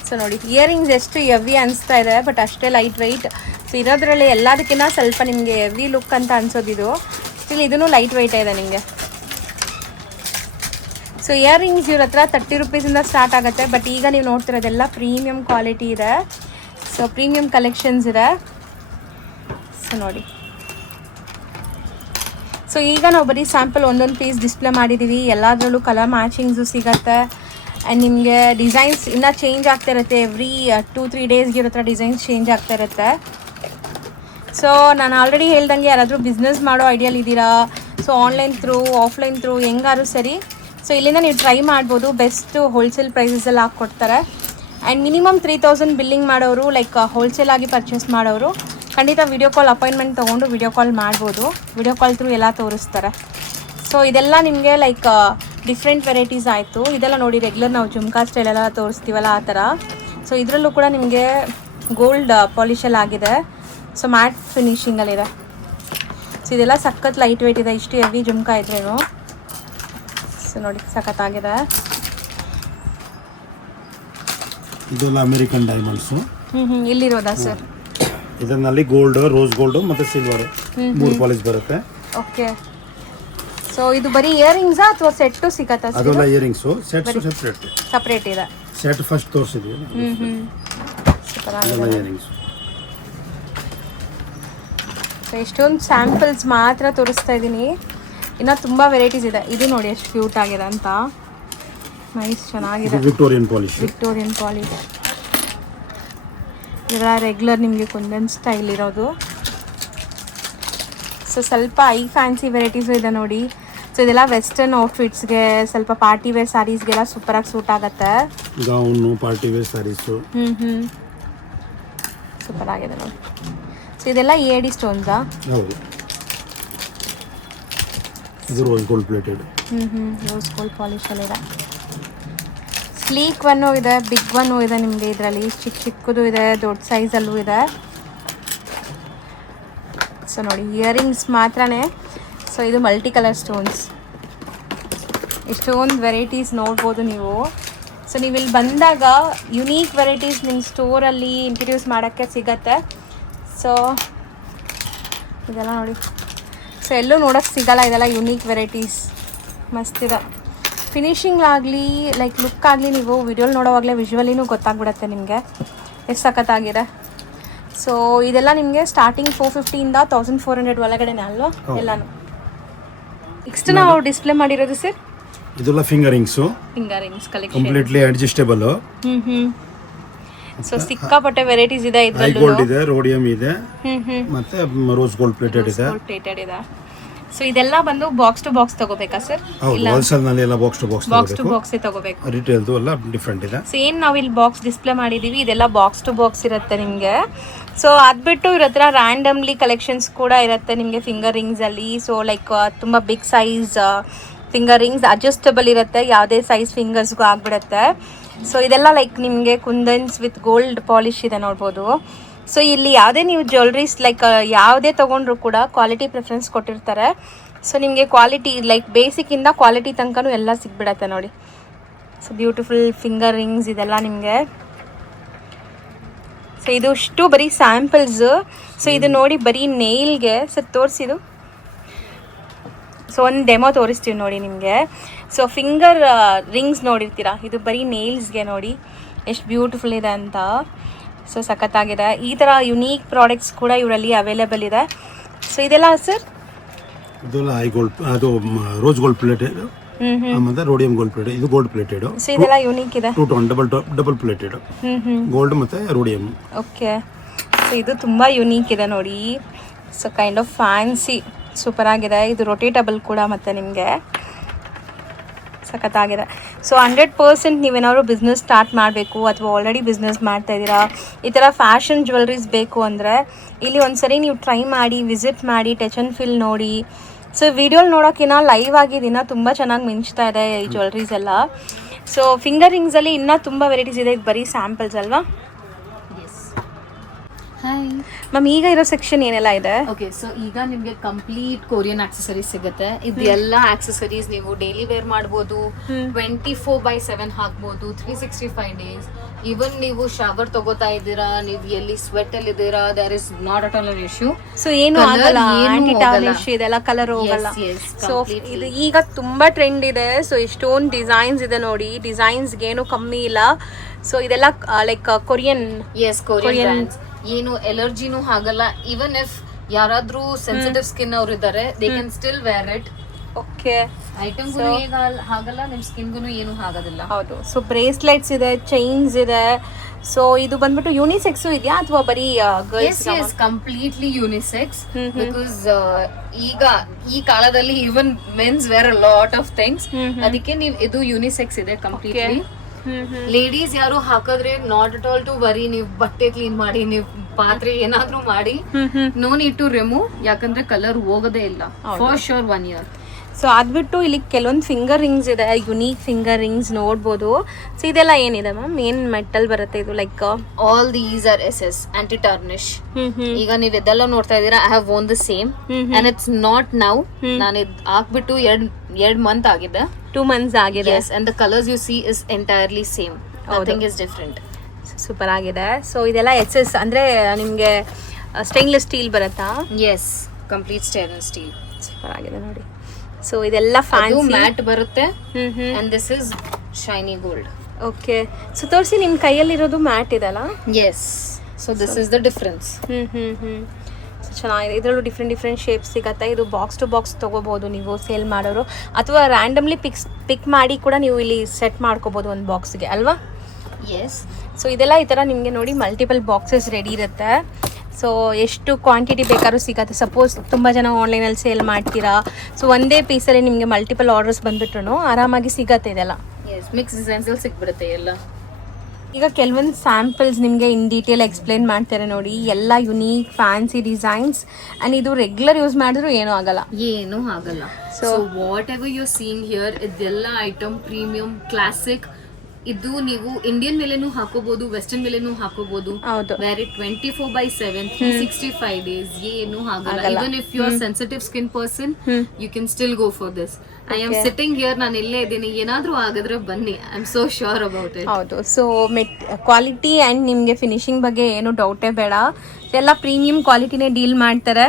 ಸೊ ನೋಡಿ, ಇಯರಿಂಗ್ಸ್ ಎಷ್ಟು ಹೆವಿ ಅನಿಸ್ತಾ ಇದೆ, ಬಟ್ ಅಷ್ಟೇ ಲೈಟ್ ವೆಯ್ಟ್. ಸೊ ಇರೋದ್ರಲ್ಲಿ ಎಲ್ಲದಕ್ಕಿಂತ ಸ್ವಲ್ಪ ನಿಮಗೆ ಹೆವಿ ಲುಕ್ ಅಂತ ಅನ್ಸೋದಿದು. ಸ್ಟಿಲ್ ಇದೂ ಲೈಟ್ ವೆಯ್ಟ್ ಇದೆ ನಿಮಗೆ. ಸೊ ಇಯರಿಂಗ್ಸ್ ಇವ್ರ ಹತ್ರ 30 ರೂಪೀಸಿಂದ ಸ್ಟಾರ್ಟ್ ಆಗುತ್ತೆ. ಬಟ್ ಈಗ ನೀವು ನೋಡ್ತಿರೋದೆಲ್ಲ ಪ್ರೀಮಿಯಂ ಕ್ವಾಲಿಟಿ ಇದೆ. ಸೊ ಪ್ರೀಮಿಯಂ ಕಲೆಕ್ಷನ್ಸ್ ಇದೆ. ಸೊ ನೋಡಿ, ಸೊ ಈಗ ನಾವು ಬರೀ ಸ್ಯಾಂಪಲ್ ಒಂದೊಂದು ಪೀಸ್ ಡಿಸ್ಪ್ಲೇ ಮಾಡಿದ್ದೀವಿ. ಎಲ್ಲದರಲ್ಲೂ ಕಲರ್ ಮ್ಯಾಚಿಂಗ್ಸು ಸಿಗುತ್ತೆ. ಆ್ಯಂಡ್ ನಿಮಗೆ ಡಿಸೈನ್ಸ್ ಇನ್ನೂ ಚೇಂಜ್ ಆಗ್ತಾ ಇರುತ್ತೆ. ಎವ್ರಿ 2-3 ಡೇಸ್ಗೆ ಇರೋ ಥರ ಡಿಸೈನ್ಸ್ ಚೇಂಜ್ ಆಗ್ತಾ ಇರುತ್ತೆ. ಸೊ ನಾನು ಆಲ್ರೆಡಿ ಹೇಳ್ದಂಗೆ ಯಾರಾದರೂ ಬಿಸ್ನೆಸ್ ಮಾಡೋ ಐಡಿಯಲ್ಲಿ ಇದ್ದೀರಾ, so online through offline through ಹೆಂಗಾರು ಸರಿ, ಸೊ ಇಲ್ಲಿಂದ ನೀವು ಟ್ರೈ ಮಾಡ್ಬೋದು. ಬೆಸ್ಟು ಹೋಲ್ಸೇಲ್ ಪ್ರೈಸಸಲ್ಲಿ ಹಾಕ್ಕೊಡ್ತಾರೆ. ಆ್ಯಂಡ್ ಮಿನಿಮಮ್ 3000 ಬಿಲ್ಲಿಂಗ್ ಮಾಡೋರು, ಲೈಕ್ ಹೋಲ್ಸೇಲ್ ಆಗಿ ಪರ್ಚೇಸ್ ಮಾಡೋರು ಖಂಡಿತ ವಿಡಿಯೋ ಕಾಲ್ ಅಪಾಯಿಂಟ್ಮೆಂಟ್ ತೊಗೊಂಡು ವಿಡಿಯೋ ಕಾಲ್ ಮಾಡ್ಬೋದು. ವಿಡಿಯೋ ಕಾಲ್ ಥ್ರೂ ಎಲ್ಲ ತೋರಿಸ್ತಾರೆ. ಸೊ ಇದೆಲ್ಲ ನಿಮಗೆ ಲೈಕ್ ಡಿಫ್ರೆಂಟ್ ವೆರೈಟೀಸ್ ಆಯಿತು. ಇದೆಲ್ಲ ನೋಡಿ, ರೆಗ್ಯುಲರ್ ನಾವು ಜುಮ್ಕಾ ಸ್ಟೈಲೆಲ್ಲ ತೋರಿಸ್ತೀವಲ್ಲ ಆ ಥರ. ಸೊ ಇದರಲ್ಲೂ ಕೂಡ ನಿಮಗೆ ಗೋಲ್ಡ್ ಪಾಲಿಶಲ್ಲಿ ಆಗಿದೆ. So mat ಫಿನಿಷಿಂಗಲ್ಲಿದೆ. ಸೊ ಇದೆಲ್ಲ ಸಖತ್ ಲೈಟ್ ವೆಯ್ಟ್ ಇದೆ. ಇಷ್ಟು ಹೆವಿ ಜುಮ್ಕಾ ಇದ್ರೇನು. ಸೊ ನೋಡಿ, ಸಖತ್ತಾಗಿದೆ. ಇದೆಲ್ಲ ಅಮೆರಿಕನ್ ಡೈಮಂಡ್ಸು. ಇಲ್ಲಿರೋದಾ ಸರ್? ಇದರಲ್ಲಿ ಗೋಲ್ಡ್, ರೋಸ್ ಗೋಲ್ಡ್ ಮತ್ತು ಸಿಲ್ವರ್ 3 ಪಾಲಿಶ್ ಬರುತ್ತೆ. ಓಕೆ. ಸೊ ಇದು ಬರೀ ಇಯರಿಂಗ್ಸಾ ಅಥವಾ ಸೆಟ್ಟು ಸಿಗತ್ತಾ? ಅದೆಲ್ಲ ಇಯರಿಂಗ್ಸು, ಸೆಟ್ಸ್ ಸಪ್ರೇಟ್ ಇದೆ. ಸೆಟ್ ಫಸ್ಟ್ ತೋರಿಸಿದ್ವಿ. Super earrings. ಸೊ ಎಷ್ಟೊಂದು ಸ್ಯಾಂಪಲ್ಸ್ ಮಾತ್ರ ತೋರಿಸ್ತಾ ಇದ್ದೀನಿ. ಇನ್ನು ತುಂಬ ವೆರೈಟೀಸ್ ಇದೆ. ಇದು ನೋಡಿ ಎಷ್ಟು ಕ್ಯೂಟ್ ಆಗಿದೆ ಅಂತ. ನೈಸ್, ಚೆನ್ನಾಗಿದೆ. Victorian polish. Victorian polish. ಇದೆಲ್ಲ ರೆಗ್ಯುಲರ್ ನಿಮಗೆ ಕುಂದನ್ ಸ್ಟೈಲ್ ಇರೋದು. ಸೊ ಸ್ವಲ್ಪ ಐ ಫ್ಯಾನ್ಸಿ ವೆರೈಟೀಸು ಇದೆ ನೋಡಿ. ಸೊ ಇದೆಲ್ಲ ವೆಸ್ಟರ್ನ್ ಔಟ್ಫಿಟ್ಸ್ಗೆ, ಸ್ವಲ್ಪ ಪಾರ್ಟಿ ವೇರ್ ಸ್ಯಾರೀಸ್ಗೆಲ್ಲ ಸೂಪರಾಗಿ ಸೂಟ್ ಆಗುತ್ತೆ. Gown, party wear saris. Super ಆಗಿದೆ ನೋಡಿ. ಸೊ ಇದೆಲ್ಲ ಎಡಿ ಸ್ಟೋನ್ಸಾ? ಹೌದು. ಇದು rose gold plated. Rose gold ಪಾಲಿಶಲ್ಲಿದೆ. ಸ್ಲೀಕ್ ಒನ್ನು ಇದೆ, ಬಿಗ್ ಒನ್ನು ಇದೆ ನಿಮಗೆ ಇದರಲ್ಲಿ. ಚಿಕ್ಕದು ಇದೆ, ದೊಡ್ಡ ಸೈಜಲ್ಲೂ ಇದೆ. ಸೊ ನೋಡಿ, ಇಯರಿಂಗ್ಸ್ ಮಾತ್ರನೇ. ಸೊ ಇದು ಮಲ್ಟಿ ಕಲರ್ ಸ್ಟೋನ್ಸ್. ಎಷ್ಟೊಂದು ವೆರೈಟೀಸ್ ನೋಡ್ಬೋದು ನೀವು. ಸೊ ನೀವು ಇಲ್ಲಿ ಬಂದಾಗ ಯುನೀಕ್ ವೆರೈಟೀಸ್ ನಿಮ್ಮ ಸ್ಟೋರಲ್ಲಿ ಇಂಟ್ರಡ್ಯೂಸ್ ಮಾಡೋಕ್ಕೆ ಸಿಗತ್ತೆ. ಸೊ ಇದೆಲ್ಲ ನೋಡಿ, ಸೊ ಎಲ್ಲೂ ನೋಡೋಕ್ಕೆ ಸಿಗಲ್ಲ. ಇದೆಲ್ಲ ಯುನೀಕ್ ವೆರೈಟೀಸ್, ಮಸ್ತಿದೆ. ಫಿನಿಶಿಂಗ್ ಆಗಲಿ, ಲೈಕ್ ಲುಕ್ ಆಗಲಿ, ನೀವು ವಿಡಿಯೋಲಿ ನೋಡೋವಾಗಲೇ ವಿಜುವಲಿನೂ ಗೊತ್ತಾಗ್ಬಿಡುತ್ತೆ ನಿಮಗೆ ಎಷ್ಟು ಸಖತ್ತಾಗಿದೆ. ಸೊ ಇದೆಲ್ಲ ನಿಮಗೆ ಸ್ಟಾರ್ಟಿಂಗ್ 450 ಇಂದ 1400 ಒಳಗಡೆನೇ ಅಲ್ವಾ ಎಲ್ಲಾನು? ನೆಕ್ಸ್ಟ್ ನಾವು ಡಿಸ್ಪ್ಲೇ ಮಾಡಿರೋದು ಸರ್, ಇದೆಲ್ಲ finger rings. Finger rings collection completely adjustable. So ಸಿಕ್ಕಾಪಟ್ಟೆ ವೆರೈಟೀಸ್ ಇದೆ ಐ ಇದ್ರಲ್ಲಿ. ಗೋಲ್ಡ್ ಇದೆ, ರೋಡಿಯಂ ಇದೆ, ಮತ್ತೆ ರೋಸ್ ಗೋಲ್ಡ್ ಪ್ಲೇಟೆಡ್ ಇದೆ. ಪ್ಲೇಟೆಡ್ ಇದೆ. ಸೊ ಇದೆಲ್ಲ ಬಂದು ಬಾಕ್ಸ್ ಟು ಬಾಕ್ಸ್ ತಗೋಬೇಕಾ ಸರ್? ಹೌದು, ಹೋಲ್ಸೇಲ್ ನಲ್ಲಿ ಎಲ್ಲ box to box box to box ತಗೋಬೇಕು. ರಿಟೇಲ್ದು ಎಲ್ಲ ಡಿಫ್ರೆಂಟ್ ಇದೆ. ಸೊ ಏನು ನಾವು ಇಲ್ಲಿ ಬಾಕ್ಸ್ ಡಿಸ್ಪ್ಲೇ ಮಾಡಿದೀವಿ ಇದೆಲ್ಲ ಬಾಕ್ಸ್ ಟು ಬಾಕ್ಸ್ ಇರುತ್ತೆ ನಿಮಗೆ. ಸೊ ಅದು ಬಿಟ್ಟು ಇವ್ರ ಹತ್ರ ರ್ಯಾಂಡಮ್ಲಿ ಕಲೆಕ್ಷನ್ಸ್ ಕೂಡ ಇರುತ್ತೆ ನಿಮಗೆ ಫಿಂಗರ್ ರಿಂಗ್ಸ್ ಅಲ್ಲಿ. ಸೊ ಲೈಕ್ ತುಂಬ big size finger rings adjustable ಇರುತ್ತೆ, ಯಾವುದೇ ಸೈಜ್ ಫಿಂಗರ್ಸ್ಗೂ ಆಗಿಬಿಡುತ್ತೆ. ಸೊ ಇದೆಲ್ಲ ಲೈಕ್ ನಿಮಗೆ ಕುಂದನ್ಸ್ ವಿತ್ ಗೋಲ್ಡ್ ಪಾಲಿಶ್ ಇದೆ ನೋಡ್ಬೋದು. ಸೊ ಇಲ್ಲಿ ಯಾವುದೇ ನೀವು ಜ್ಯುವೆಲ್ರೀಸ್ ಲೈಕ್ ಯಾವುದೇ ತೊಗೊಂಡ್ರು ಕೂಡ ಕ್ವಾಲಿಟಿ ಪ್ರಿಫರೆನ್ಸ್ ಕೊಟ್ಟಿರ್ತಾರೆ. ಸೊ ನಿಮಗೆ ಕ್ವಾಲಿಟಿ ಲೈಕ್ ಬೇಸಿಕ್ಕಿಂದ ಕ್ವಾಲಿಟಿ ತನಕನೂ ಎಲ್ಲ ಸಿಗ್ಬಿಡತ್ತೆ ನೋಡಿ. ಸೊ ಬ್ಯೂಟಿಫುಲ್ ಫಿಂಗರ್ ರಿಂಗ್ಸ್ ಇದೆಲ್ಲ ನಿಮಗೆ. ಸೊ ಇದು ಅಷ್ಟು ಬರೀ ಸ್ಯಾಂಪಲ್ಸ್. ಸೊ ಇದು ನೋಡಿ ಬರೀ ನೇಲ್ಗೆ ಸರ್ ತೋರಿಸಿದು. ಸೊ ಒಂದು ಡೆಮೋ ತೋರಿಸ್ತೀವಿ ನೋಡಿ ನಿಮಗೆ. ಸೊ ಫಿಂಗರ್ ರಿಂಗ್ಸ್ ನೋಡಿರ್ತೀರಾ, ಇದು ಬರೀ ನೇಲ್ಸ್ಗೆ ನೋಡಿ ಎಷ್ಟು ಬ್ಯೂಟಿಫುಲ್ ಇದೆ ಅಂತ. ಸೊ ಸಖತ್ತಾಗಿದೆ. ಈ ಥರ ಯುನೀಕ್ ಪ್ರಾಡಕ್ಟ್ಸ್ ಕೂಡ ಇವರಲ್ಲಿ ಅವೈಲೇಬಲ್ ಇದೆ. ಸೊ ಇದೆಲ್ಲ ಸರ್ ಇದೆಲ್ಲ ಐ ಗೋಲ್ಡ್, ಅದು ರೋಸ್ ಗೋಲ್ಡ್ ಪ್ಲೇಟೆಡ್, ಮತ್ತೆ ರೋಡಿಯಂ ಗೋಲ್ಡ್ ಪ್ಲೇಟೆಡ್, ಇದು ಗೋಲ್ಡ್ ಪ್ಲೇಟೆಡ್. ಸೊ ಇದೆಲ್ಲ ಯುನೀಕ್ ಇದೆ. 2 ಟೋನ್ ಡಬಲ್ ಪ್ಲೇಟೆಡ್ ಗೋಲ್ಡ್ ಮತ್ತೆ ರೋಡಿಯಂ. ಓಕೆ. ಸೊ ಇದು ತುಂಬ ಯುನೀಕ್ ಇದೆ ನೋಡಿ. So kind of fancy super ಆಗಿದೆ. ಇದು ರೊಟೇಟಬಲ್ ಕೂಡ ಮತ್ತೆ ನಿಮಗೆ ಸಖತ್ತಾಗಿದೆ. ಸೊ 100% ನೀವೇನಾದ್ರು ಬಿಸ್ನೆಸ್ ಸ್ಟಾರ್ಟ್ ಮಾಡಬೇಕು ಅಥವಾ ಆಲ್ರೆಡಿ ಬಿಸ್ನೆಸ್ ಮಾಡ್ತಾ ಇದ್ದೀರಾ, ಈ ಥರ ಫ್ಯಾಷನ್ ಜ್ಯುವೆಲ್ರೀಸ್ ಬೇಕು ಅಂದರೆ ಇಲ್ಲಿ ಒಂದ್ಸರಿ ನೀವು ಟ್ರೈ ಮಾಡಿ, ವಿಸಿಟ್ ಮಾಡಿ, ಟಚ್ ಆ್ಯಂಡ್ ಫೀಲ್ ನೋಡಿ. ಸೊ ವಿಡಿಯೋಲಿ ನೋಡೋಕ್ಕಿಂತ ಲೈವ್ ಆಗಿ ದಿನ ತುಂಬ ಚೆನ್ನಾಗಿ ಮಿಂಚ್ತಾ ಇದೆ ಈ ಜ್ಯುವೆಲ್ರೀಸ್ ಎಲ್ಲ. ಸೊ ಫಿಂಗರ್ ರಿಂಗ್ಸಲ್ಲಿ ಇನ್ನೂ ತುಂಬ ವೆರೈಟೀಸ್ ಇದೆ, ಇದು ಬರೀ ಸ್ಯಾಂಪಲ್ಸ್ ಅಲ್ವಾ? ಹಾಯ್ ಮ್ಯಾಮ್, ಈಗ ಇರೋ ಸೆಕ್ಷನ್ ಏನೆಲ್ಲ ಇದೆ? ಓಕೆ, ಸೊ ಈಗ ನಿಮಗೆ ಕಂಪ್ಲೀಟ್ ಕೊರಿಯನ್ ಆಕ್ಸೆಸರೀಸ್ ಸಿಗುತ್ತೆ. ಇದು ಎಲ್ಲ ಆಕ್ಸೆಸರೀಸ್ ನೀವು ಡೈಲಿ ವೇರ್ ಮಾಡ್ಬೋದು, 24/7 ಹಾಕ್ಬೋದು, 365 ಡೇಸ್. ಈವನ್ ನೀವು ಶವರ್ ತಗೋತಾ ಇದ್ದೀರಾ, ನೀವು ಎಲ್ಲಿ ಸ್ವೆಟ್ ಅಲ್ಲಿ ಇದ್ದೀರಾ, there is not at all an issue. So ಏನು ಆಗಲ್ಲ, ಆಂಟಿ ಟಾರ್ನಿಶ್ ಇದೆಲ್ಲ ಕಲರ್ ಹೋಗಲ್ಲ. ಸೊ ಇದು ಈಗ ತುಂಬಾ ಟ್ರೆಂಡ್ ಇದೆ. ಸೊ ಇಷ್ಟೊಂದು ಡಿಸೈನ್ಸ್ ಇದೆ ನೋಡಿ, ಡಿಸೈನ್ಸ್ಗೆ ಏನು ಕಮ್ಮಿ ಇಲ್ಲ. ಸೊ ಇದೆಲ್ಲ ಲೈಕ್ ಕೊರಿಯನ್ ಏನು ಎಲರ್ಜಿನೂ ಆಗಲ್ಲ. ಈವನ್ ಇಫ್ ಯಾರಾದ್ರೂ ಸೆನ್ಸಿಟಿವ್ ಸ್ಕಿನ್ ಅವ್ರು ಇದ್ದಾರೆ, they can still where it. Okay. Item ಆಗಲ್ಲ, ನಿಮ್ ಸ್ಕಿನ್ಗೂ ಏನು ಆಗೋದಿಲ್ಲ. ಹೌದು. ಸೊ ಬ್ರೇಸ್ಲೆಟ್ಸ್ ಇದೆ, ಚೈನ್ಸ್ ಇದೆ. ಸೊ ಇದು ಬಂದ್ಬಿಟ್ಟು ಯೂನಿಸೆಕ್ಸ್ ಇದೆಯಾ ಅಥವಾ ಬರೀ ಗರ್ಲ್ಸ್? Completely unisex. ಬಿಕಾಸ್ ಈಗ ಈ ಕಾಲದಲ್ಲಿ even men's wear a lot of things. ಅದಕ್ಕೆ ನೀವು ಇದು ಯೂನಿಸೆಕ್ಸ್ ಇದೆ ಕಂಪ್ಲೀಟ್ಲಿ. ಲೇಡೀಸ್ ಯಾರು ಹಾಕಿದ್ರೆ not at all to worry. ನೀವು ಬಟ್ಟೆ ಕ್ಲೀನ್ ಮಾಡಿ, ನೀವು ಪಾತ್ರೆ ಏನಾದ್ರೂ ಮಾಡಿ, ನೋ ನೀಡ್ ಟು ರಿಮೂವ್, ಯಾಕಂದ್ರೆ ಕಲರ್ ಹೋಗೋದೇ ಇಲ್ಲ ಫಾರ್ ಶೋರ್ 1 year. ಸೊ ಅದ್ಬಿಟ್ಟು ಇಲ್ಲಿ ಕೆಲವೊಂದು ಫಿಂಗರ್ ರಿಂಗ್ಸ್ ಇದೆ, ಯುನೀಕ್ ಫಿಂಗರ್ ರಿಂಗ್ಸ್ ನೋಡ್ಬೋದು. ಸೊ ಇದೆಲ್ಲ ಏನಿದೆ ಮ್ಯಾಮ್? ಏನ್ ಮೆಟಲ್ ಬರುತ್ತೆ ಇದು? Like all these are SS aunty ಟಾರ್ನಿಶ್. ಈಗ ನೀವ್ ಇದೆಲ್ಲ ನೋಡ್ತಾ ಇದೀರಾ, I have own the same and it's not now. ನಾನು ಇದು ಹಾಕ್ಬಿಟ್ಟು 2 ಮಂತ್ ಆಗಿದೆ. 2 months ಆಗಿದೆ. Yes, and the colors you see is entirely same. Nothing is different. Super ಆಗಿದೆ. ಸೊ ಇದೆಲ್ಲ SS ಅಂದ್ರೆ ನಿಮಗೆ ಸ್ಟೇನ್ಲೆಸ್ ಸ್ಟೀಲ್ ಬರುತ್ತಾ? Yes, complete stainless steel. Super ಆಗಿದೆ ನೋಡಿ. ಸೊ ಇದೆಲ್ಲ ಫ್ಯಾನ್ಸಿ ಮ್ಯಾಟ್ ಬರುತ್ತೆ and this is shiny gold. Okay. So ತೋರಿಸಿ, ನಿಮ್ಮ ಕೈಯಲ್ಲಿರೋದು ಮ್ಯಾಟ್ ಇದೆಲ್ಲ? Yes, so this is the difference. So ಚೆನ್ನಾಗಿದೆ. ಇದರಲ್ಲೂ ಡಿಫ್ರೆಂಟ್ ಶೇಪ್ಸ್ ಸಿಗುತ್ತೆ. ಇದು ಬಾಕ್ಸ್ ಟು ಬಾಕ್ಸ್ ತೊಗೋಬೋದು ನೀವು ಸೇಲ್ ಮಾಡೋರು, ಅಥವಾ ರ್ಯಾಂಡಮ್ಲಿ ಪಿಕ್ ಮಾಡಿ ಕೂಡ ನೀವು ಇಲ್ಲಿ ಸೆಟ್ ಮಾಡ್ಕೋಬೋದು ಒಂದು ಬಾಕ್ಸ್ಗೆ ಅಲ್ವಾ? Yes. ಸೊ ಇದೆಲ್ಲ ಈ ಥರ ನಿಮಗೆ ನೋಡಿ ಮಲ್ಟಿಪಲ್ ಬಾಕ್ಸಸ್ ರೆಡಿ ಇರುತ್ತೆ. ಸೊ ಎಷ್ಟು ಕ್ವಾಂಟಿಟಿ ಬೇಕಾದ್ರೂ ಸಿಗುತ್ತೆ. ಸಪೋಸ್ ತುಂಬ ಜನ ಆನ್ಲೈನಲ್ಲಿ ಸೇಲ್ ಮಾಡ್ತೀರಾ, ಸೊ ಒಂದೇ ಪೀಸಲ್ಲಿ ನಿಮಗೆ ಮಲ್ಟಿಪಲ್ ಆರ್ಡರ್ಸ್ ಬಂದುಬಿಟ್ರು ಆರಾಮಾಗಿ ಸಿಗತ್ತೆ ಇದೆಲ್ಲ. Yes, mix designs ಅಲ್ಲಿ ಸಿಕ್ಬಿಡುತ್ತೆ ಎಲ್ಲ. ಈಗ ಕೆಲವೊಂದು ಸ್ಯಾಂಪಲ್ಸ್ ನಿಮಗೆ ಇನ್ ಡೀಟೇಲ್ ಎಕ್ಸ್ಪ್ಲೇನ್ ಮಾಡ್ತಾರೆ ನೋಡಿ. ಎಲ್ಲ ಯುನೀಕ್ ಫ್ಯಾನ್ಸಿ ಡಿಸೈನ್ಸ್ ಆ್ಯಂಡ್ ಇದು ರೆಗ್ಯುಲರ್ ಯೂಸ್ ಮಾಡಿದ್ರು ಏನೂ ಆಗಲ್ಲ. So whatever you seeing here, ಇದೆಲ್ಲ ಐಟಮ್ ಪ್ರೀಮಿಯಂ ಕ್ಲಾಸಿಕ್. ಇದು ನೀವು ಇಂಡಿಯನ್ ಮೇಲೆನೂ ಹಾಕೋಬಹುದು, ವೆಸ್ಟರ್ನ್ ಮೇಲೆನೂ ಹಾಕೋಬಹುದು. ವೇರ್ ಇಟ್ 24/7 365 ಡೇಸ್, ಏನು ಆಗಲ್ಲ. Even if you are sensitive skin person, you can still go for this. I am sitting here, ನಾನು ಇಲ್ಲೇ ಇದ್ದೀನಿ, ಏನಾದ್ರೂ ಆಗಿದ್ರೆ ಬನ್ನಿ, I am so sure about it. ಹೌದು. ಸೊ ಕ್ವಾಲಿಟಿ ಆ್ಯಂಡ್ ನಿಮಗೆ ಫಿನಿಶಿಂಗ್ ಬಗ್ಗೆ ಏನು ಡೌಟೇ ಬೇಡ. ಎಲ್ಲ ಪ್ರೀಮಿಯಂ ಕ್ವಾಲಿಟಿನೇ ಡೀಲ್ ಮಾಡ್ತಾರೆ.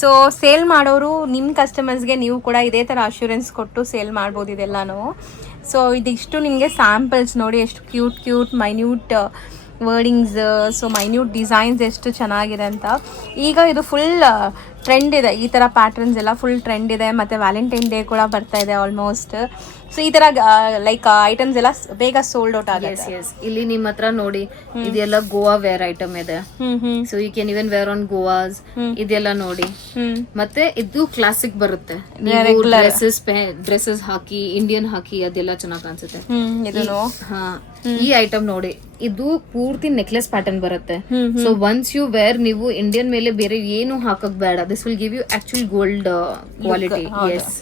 ಸೊ ಸೇಲ್ ಮಾಡೋರು ನಿಮ್ಮ ಕಸ್ಟಮರ್ಸ್ಗೆ ನೀವು ಕೂಡ ಇದೇ ಥರ ಅಶ್ಯೂರೆನ್ಸ್ ಕೊಟ್ಟು ಸೇಲ್ ಮಾಡ್ಬೋದು ಇದೆಲ್ಲನೂ. ಸೊ ಇದಿಷ್ಟು ನಿಮಗೆ ಸ್ಯಾಂಪಲ್ಸ್ ನೋಡಿ, ಎಷ್ಟು cute minute wordings, so minute designs ಎಷ್ಟು ಚೆನ್ನಾಗಿದೆ ಅಂತ. ಈಗ ಇದು ಫುಲ್ ಟ್ರೆಂಡ್ ಇದೆ, ಈ ಥರ ಪ್ಯಾಟರ್ನ್ಸ್ ಎಲ್ಲ ಫುಲ್ ಟ್ರೆಂಡ್ ಇದೆ. ಮತ್ತು ವ್ಯಾಲೆಂಟೈನ್ ಡೇ ಕೂಡ ಬರ್ತಾ ಇದೆ ಆಲ್ಮೋಸ್ಟ್. ಸೊ ಈ ತರ ಲೈಕ್ ಐಟಮ್ಸ್ ಎಲ್ಲ ಬೇಗ ಸೋಲ್ಡ್ ಔಟ್ ಆಗುತ್ತೆ. ಎಸ್ ಇಲ್ಲಿ ನಿಮ್ಮ ಹತ್ರ ನೋಡಿ ಇದೆಲ್ಲ ಗೋವಾ ವೇರ್ ಐಟಮ್ ಇದೆ. So you can even wear on gowns. ಇದೆಲ್ಲ ನೋಡಿ. ಮತ್ತೆ ಇದು ಕ್ಲಾಸಿಕ್ ಬರುತ್ತೆ, ಡ್ರೆಸ್ಸಸ್ ಹಾಕಿ ಇಂಡಿಯನ್ ಹಾಕಿ ಅದೆಲ್ಲ ಚೆನ್ನಾಗಿ ಕಾಣಿಸುತ್ತೆ. ಈ ಐಟಮ್ ನೋಡಿ, ಇದು ಪೂರ್ತಿ ನೆಕ್ಲೆಸ್ ಪ್ಯಾಟರ್ನ್ ಬರುತ್ತೆ. ಸೊ ಒನ್ಸ್ ಯು ವೇರ್, ನೀವು ಇಂಡಿಯನ್ ಮೇಲೆ ಬೇರೆ ಏನು ಹಾಕಕ್ ಬೇಡ. This will give you actual gold quality. Yes.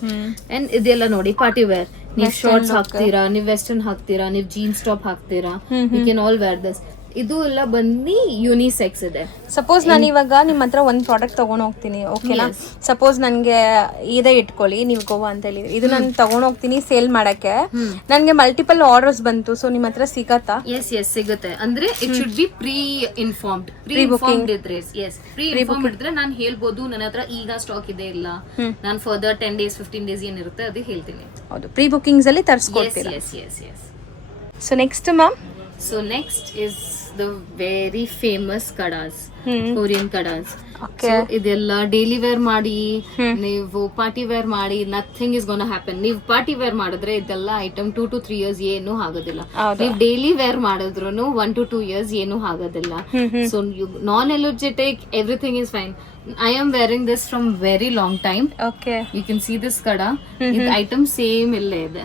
And ಇದೆಲ್ಲ ನೋಡಿ ಪಾರ್ಟಿ ವೇರ್. ನೀವು ಶಾರ್ಟ್ಸ್ ಹಾಕ್ತೀರಾ, ನೀವು ವೆಸ್ಟರ್ನ್ ಹಾಕ್ತೀರಾ, ನೀವು ಜೀನ್ಸ್ ಟಾಪ್ ಹಾಕ್ತೀರಾ, you can all wear this. ಇದು ಎಲ್ಲ ಬಂದು ಯೂನಿಸೆಕ್ಸ್ ಇದೆ. ಸಪೋಸ್ ನಾನು ಇವಾಗ ನಿಮ್ಮ ಹತ್ರ ಒಂದು ಪ್ರಾಡಕ್ಟ್ ತಗೊಂಡ್ ಹೋಗ್ತೀನಿ, ಓಕೆನಾ? ಸಪೋಸ್ ನನ್ಗೆ ಇದೇ ಇಟ್ಕೊಳ್ಳಿ, ನೀವು ಗೋವಾ ಅಂತ ಹೇಳಿ, ಇದು ನಾನು ತಗೊಂಡ್ ಹೋಗ್ತೀನಿ ಸೇಲ್ ಮಾಡಕ್ಕೆ, ನನ್ಗೆ ಮಲ್ಟಿಪಲ್ ಆರ್ಡರ್ಸ್ ಬಂತು, ಸೊ ನಿಮ್ಮ ಹತ್ರ ಸಿಗತ್ತಾ? ಎಸ್ ಸಿಗುತ್ತೆ. ಅಂದ್ರೆ it should be pre informed ಇದ್ರೆ. ಎಸ್, ಪ್ರೀ ಇನ್ಫಾರ್ಮ್ಡ್ ಇದ್ರೆ ನಾನು ಹೇಳ್ಬೋದು ನನ್ನ ಹತ್ರ ಈಗ ಸ್ಟಾಕ್ ಇದೆ ಇಲ್ಲ, ನಾನು ಫರ್ದರ್ 10 days 15 days ಏನಿರುತ್ತೆ ಅದು ಹೇಳ್ತೀನಿ. ಹೌದು, ಪ್ರೀ ಬುಕಿಂಗ್ಸ್ ಅಲ್ಲಿ ತರಿಸ್ಕೊಡ್ತೀರಾ? Yes. So next ma'am, So next is the very famous kadas, Korean kadas. Okay. So ಇದೆಲ್ಲ ಡೈಲಿ ವೇರ್ ಮಾಡಿ, ನೀವು ಪಾರ್ಟಿ ವೇರ್ ಮಾಡಿ, ನಥಿಂಗ್ ಇಸ್ ಗೋನ್ ಹ್ಯಾಪನ್. ನೀವು ಪಾರ್ಟಿ ವೇರ್ ಮಾಡಿದ್ರೆ ಇದೆಲ್ಲ ಐಟಮ್ 2 to 3 years ಏನು ಆಗೋದಿಲ್ಲ. ನೀವು ಡೈಲಿ ವೇರ್ ಮಾಡಿದ್ರು 1 to 2 years ಏನು ಆಗೋದಿಲ್ಲ. So non allergetic, everything is fine. I am wearing this from very long time. Okay. You can see this kada. This item same ille ide.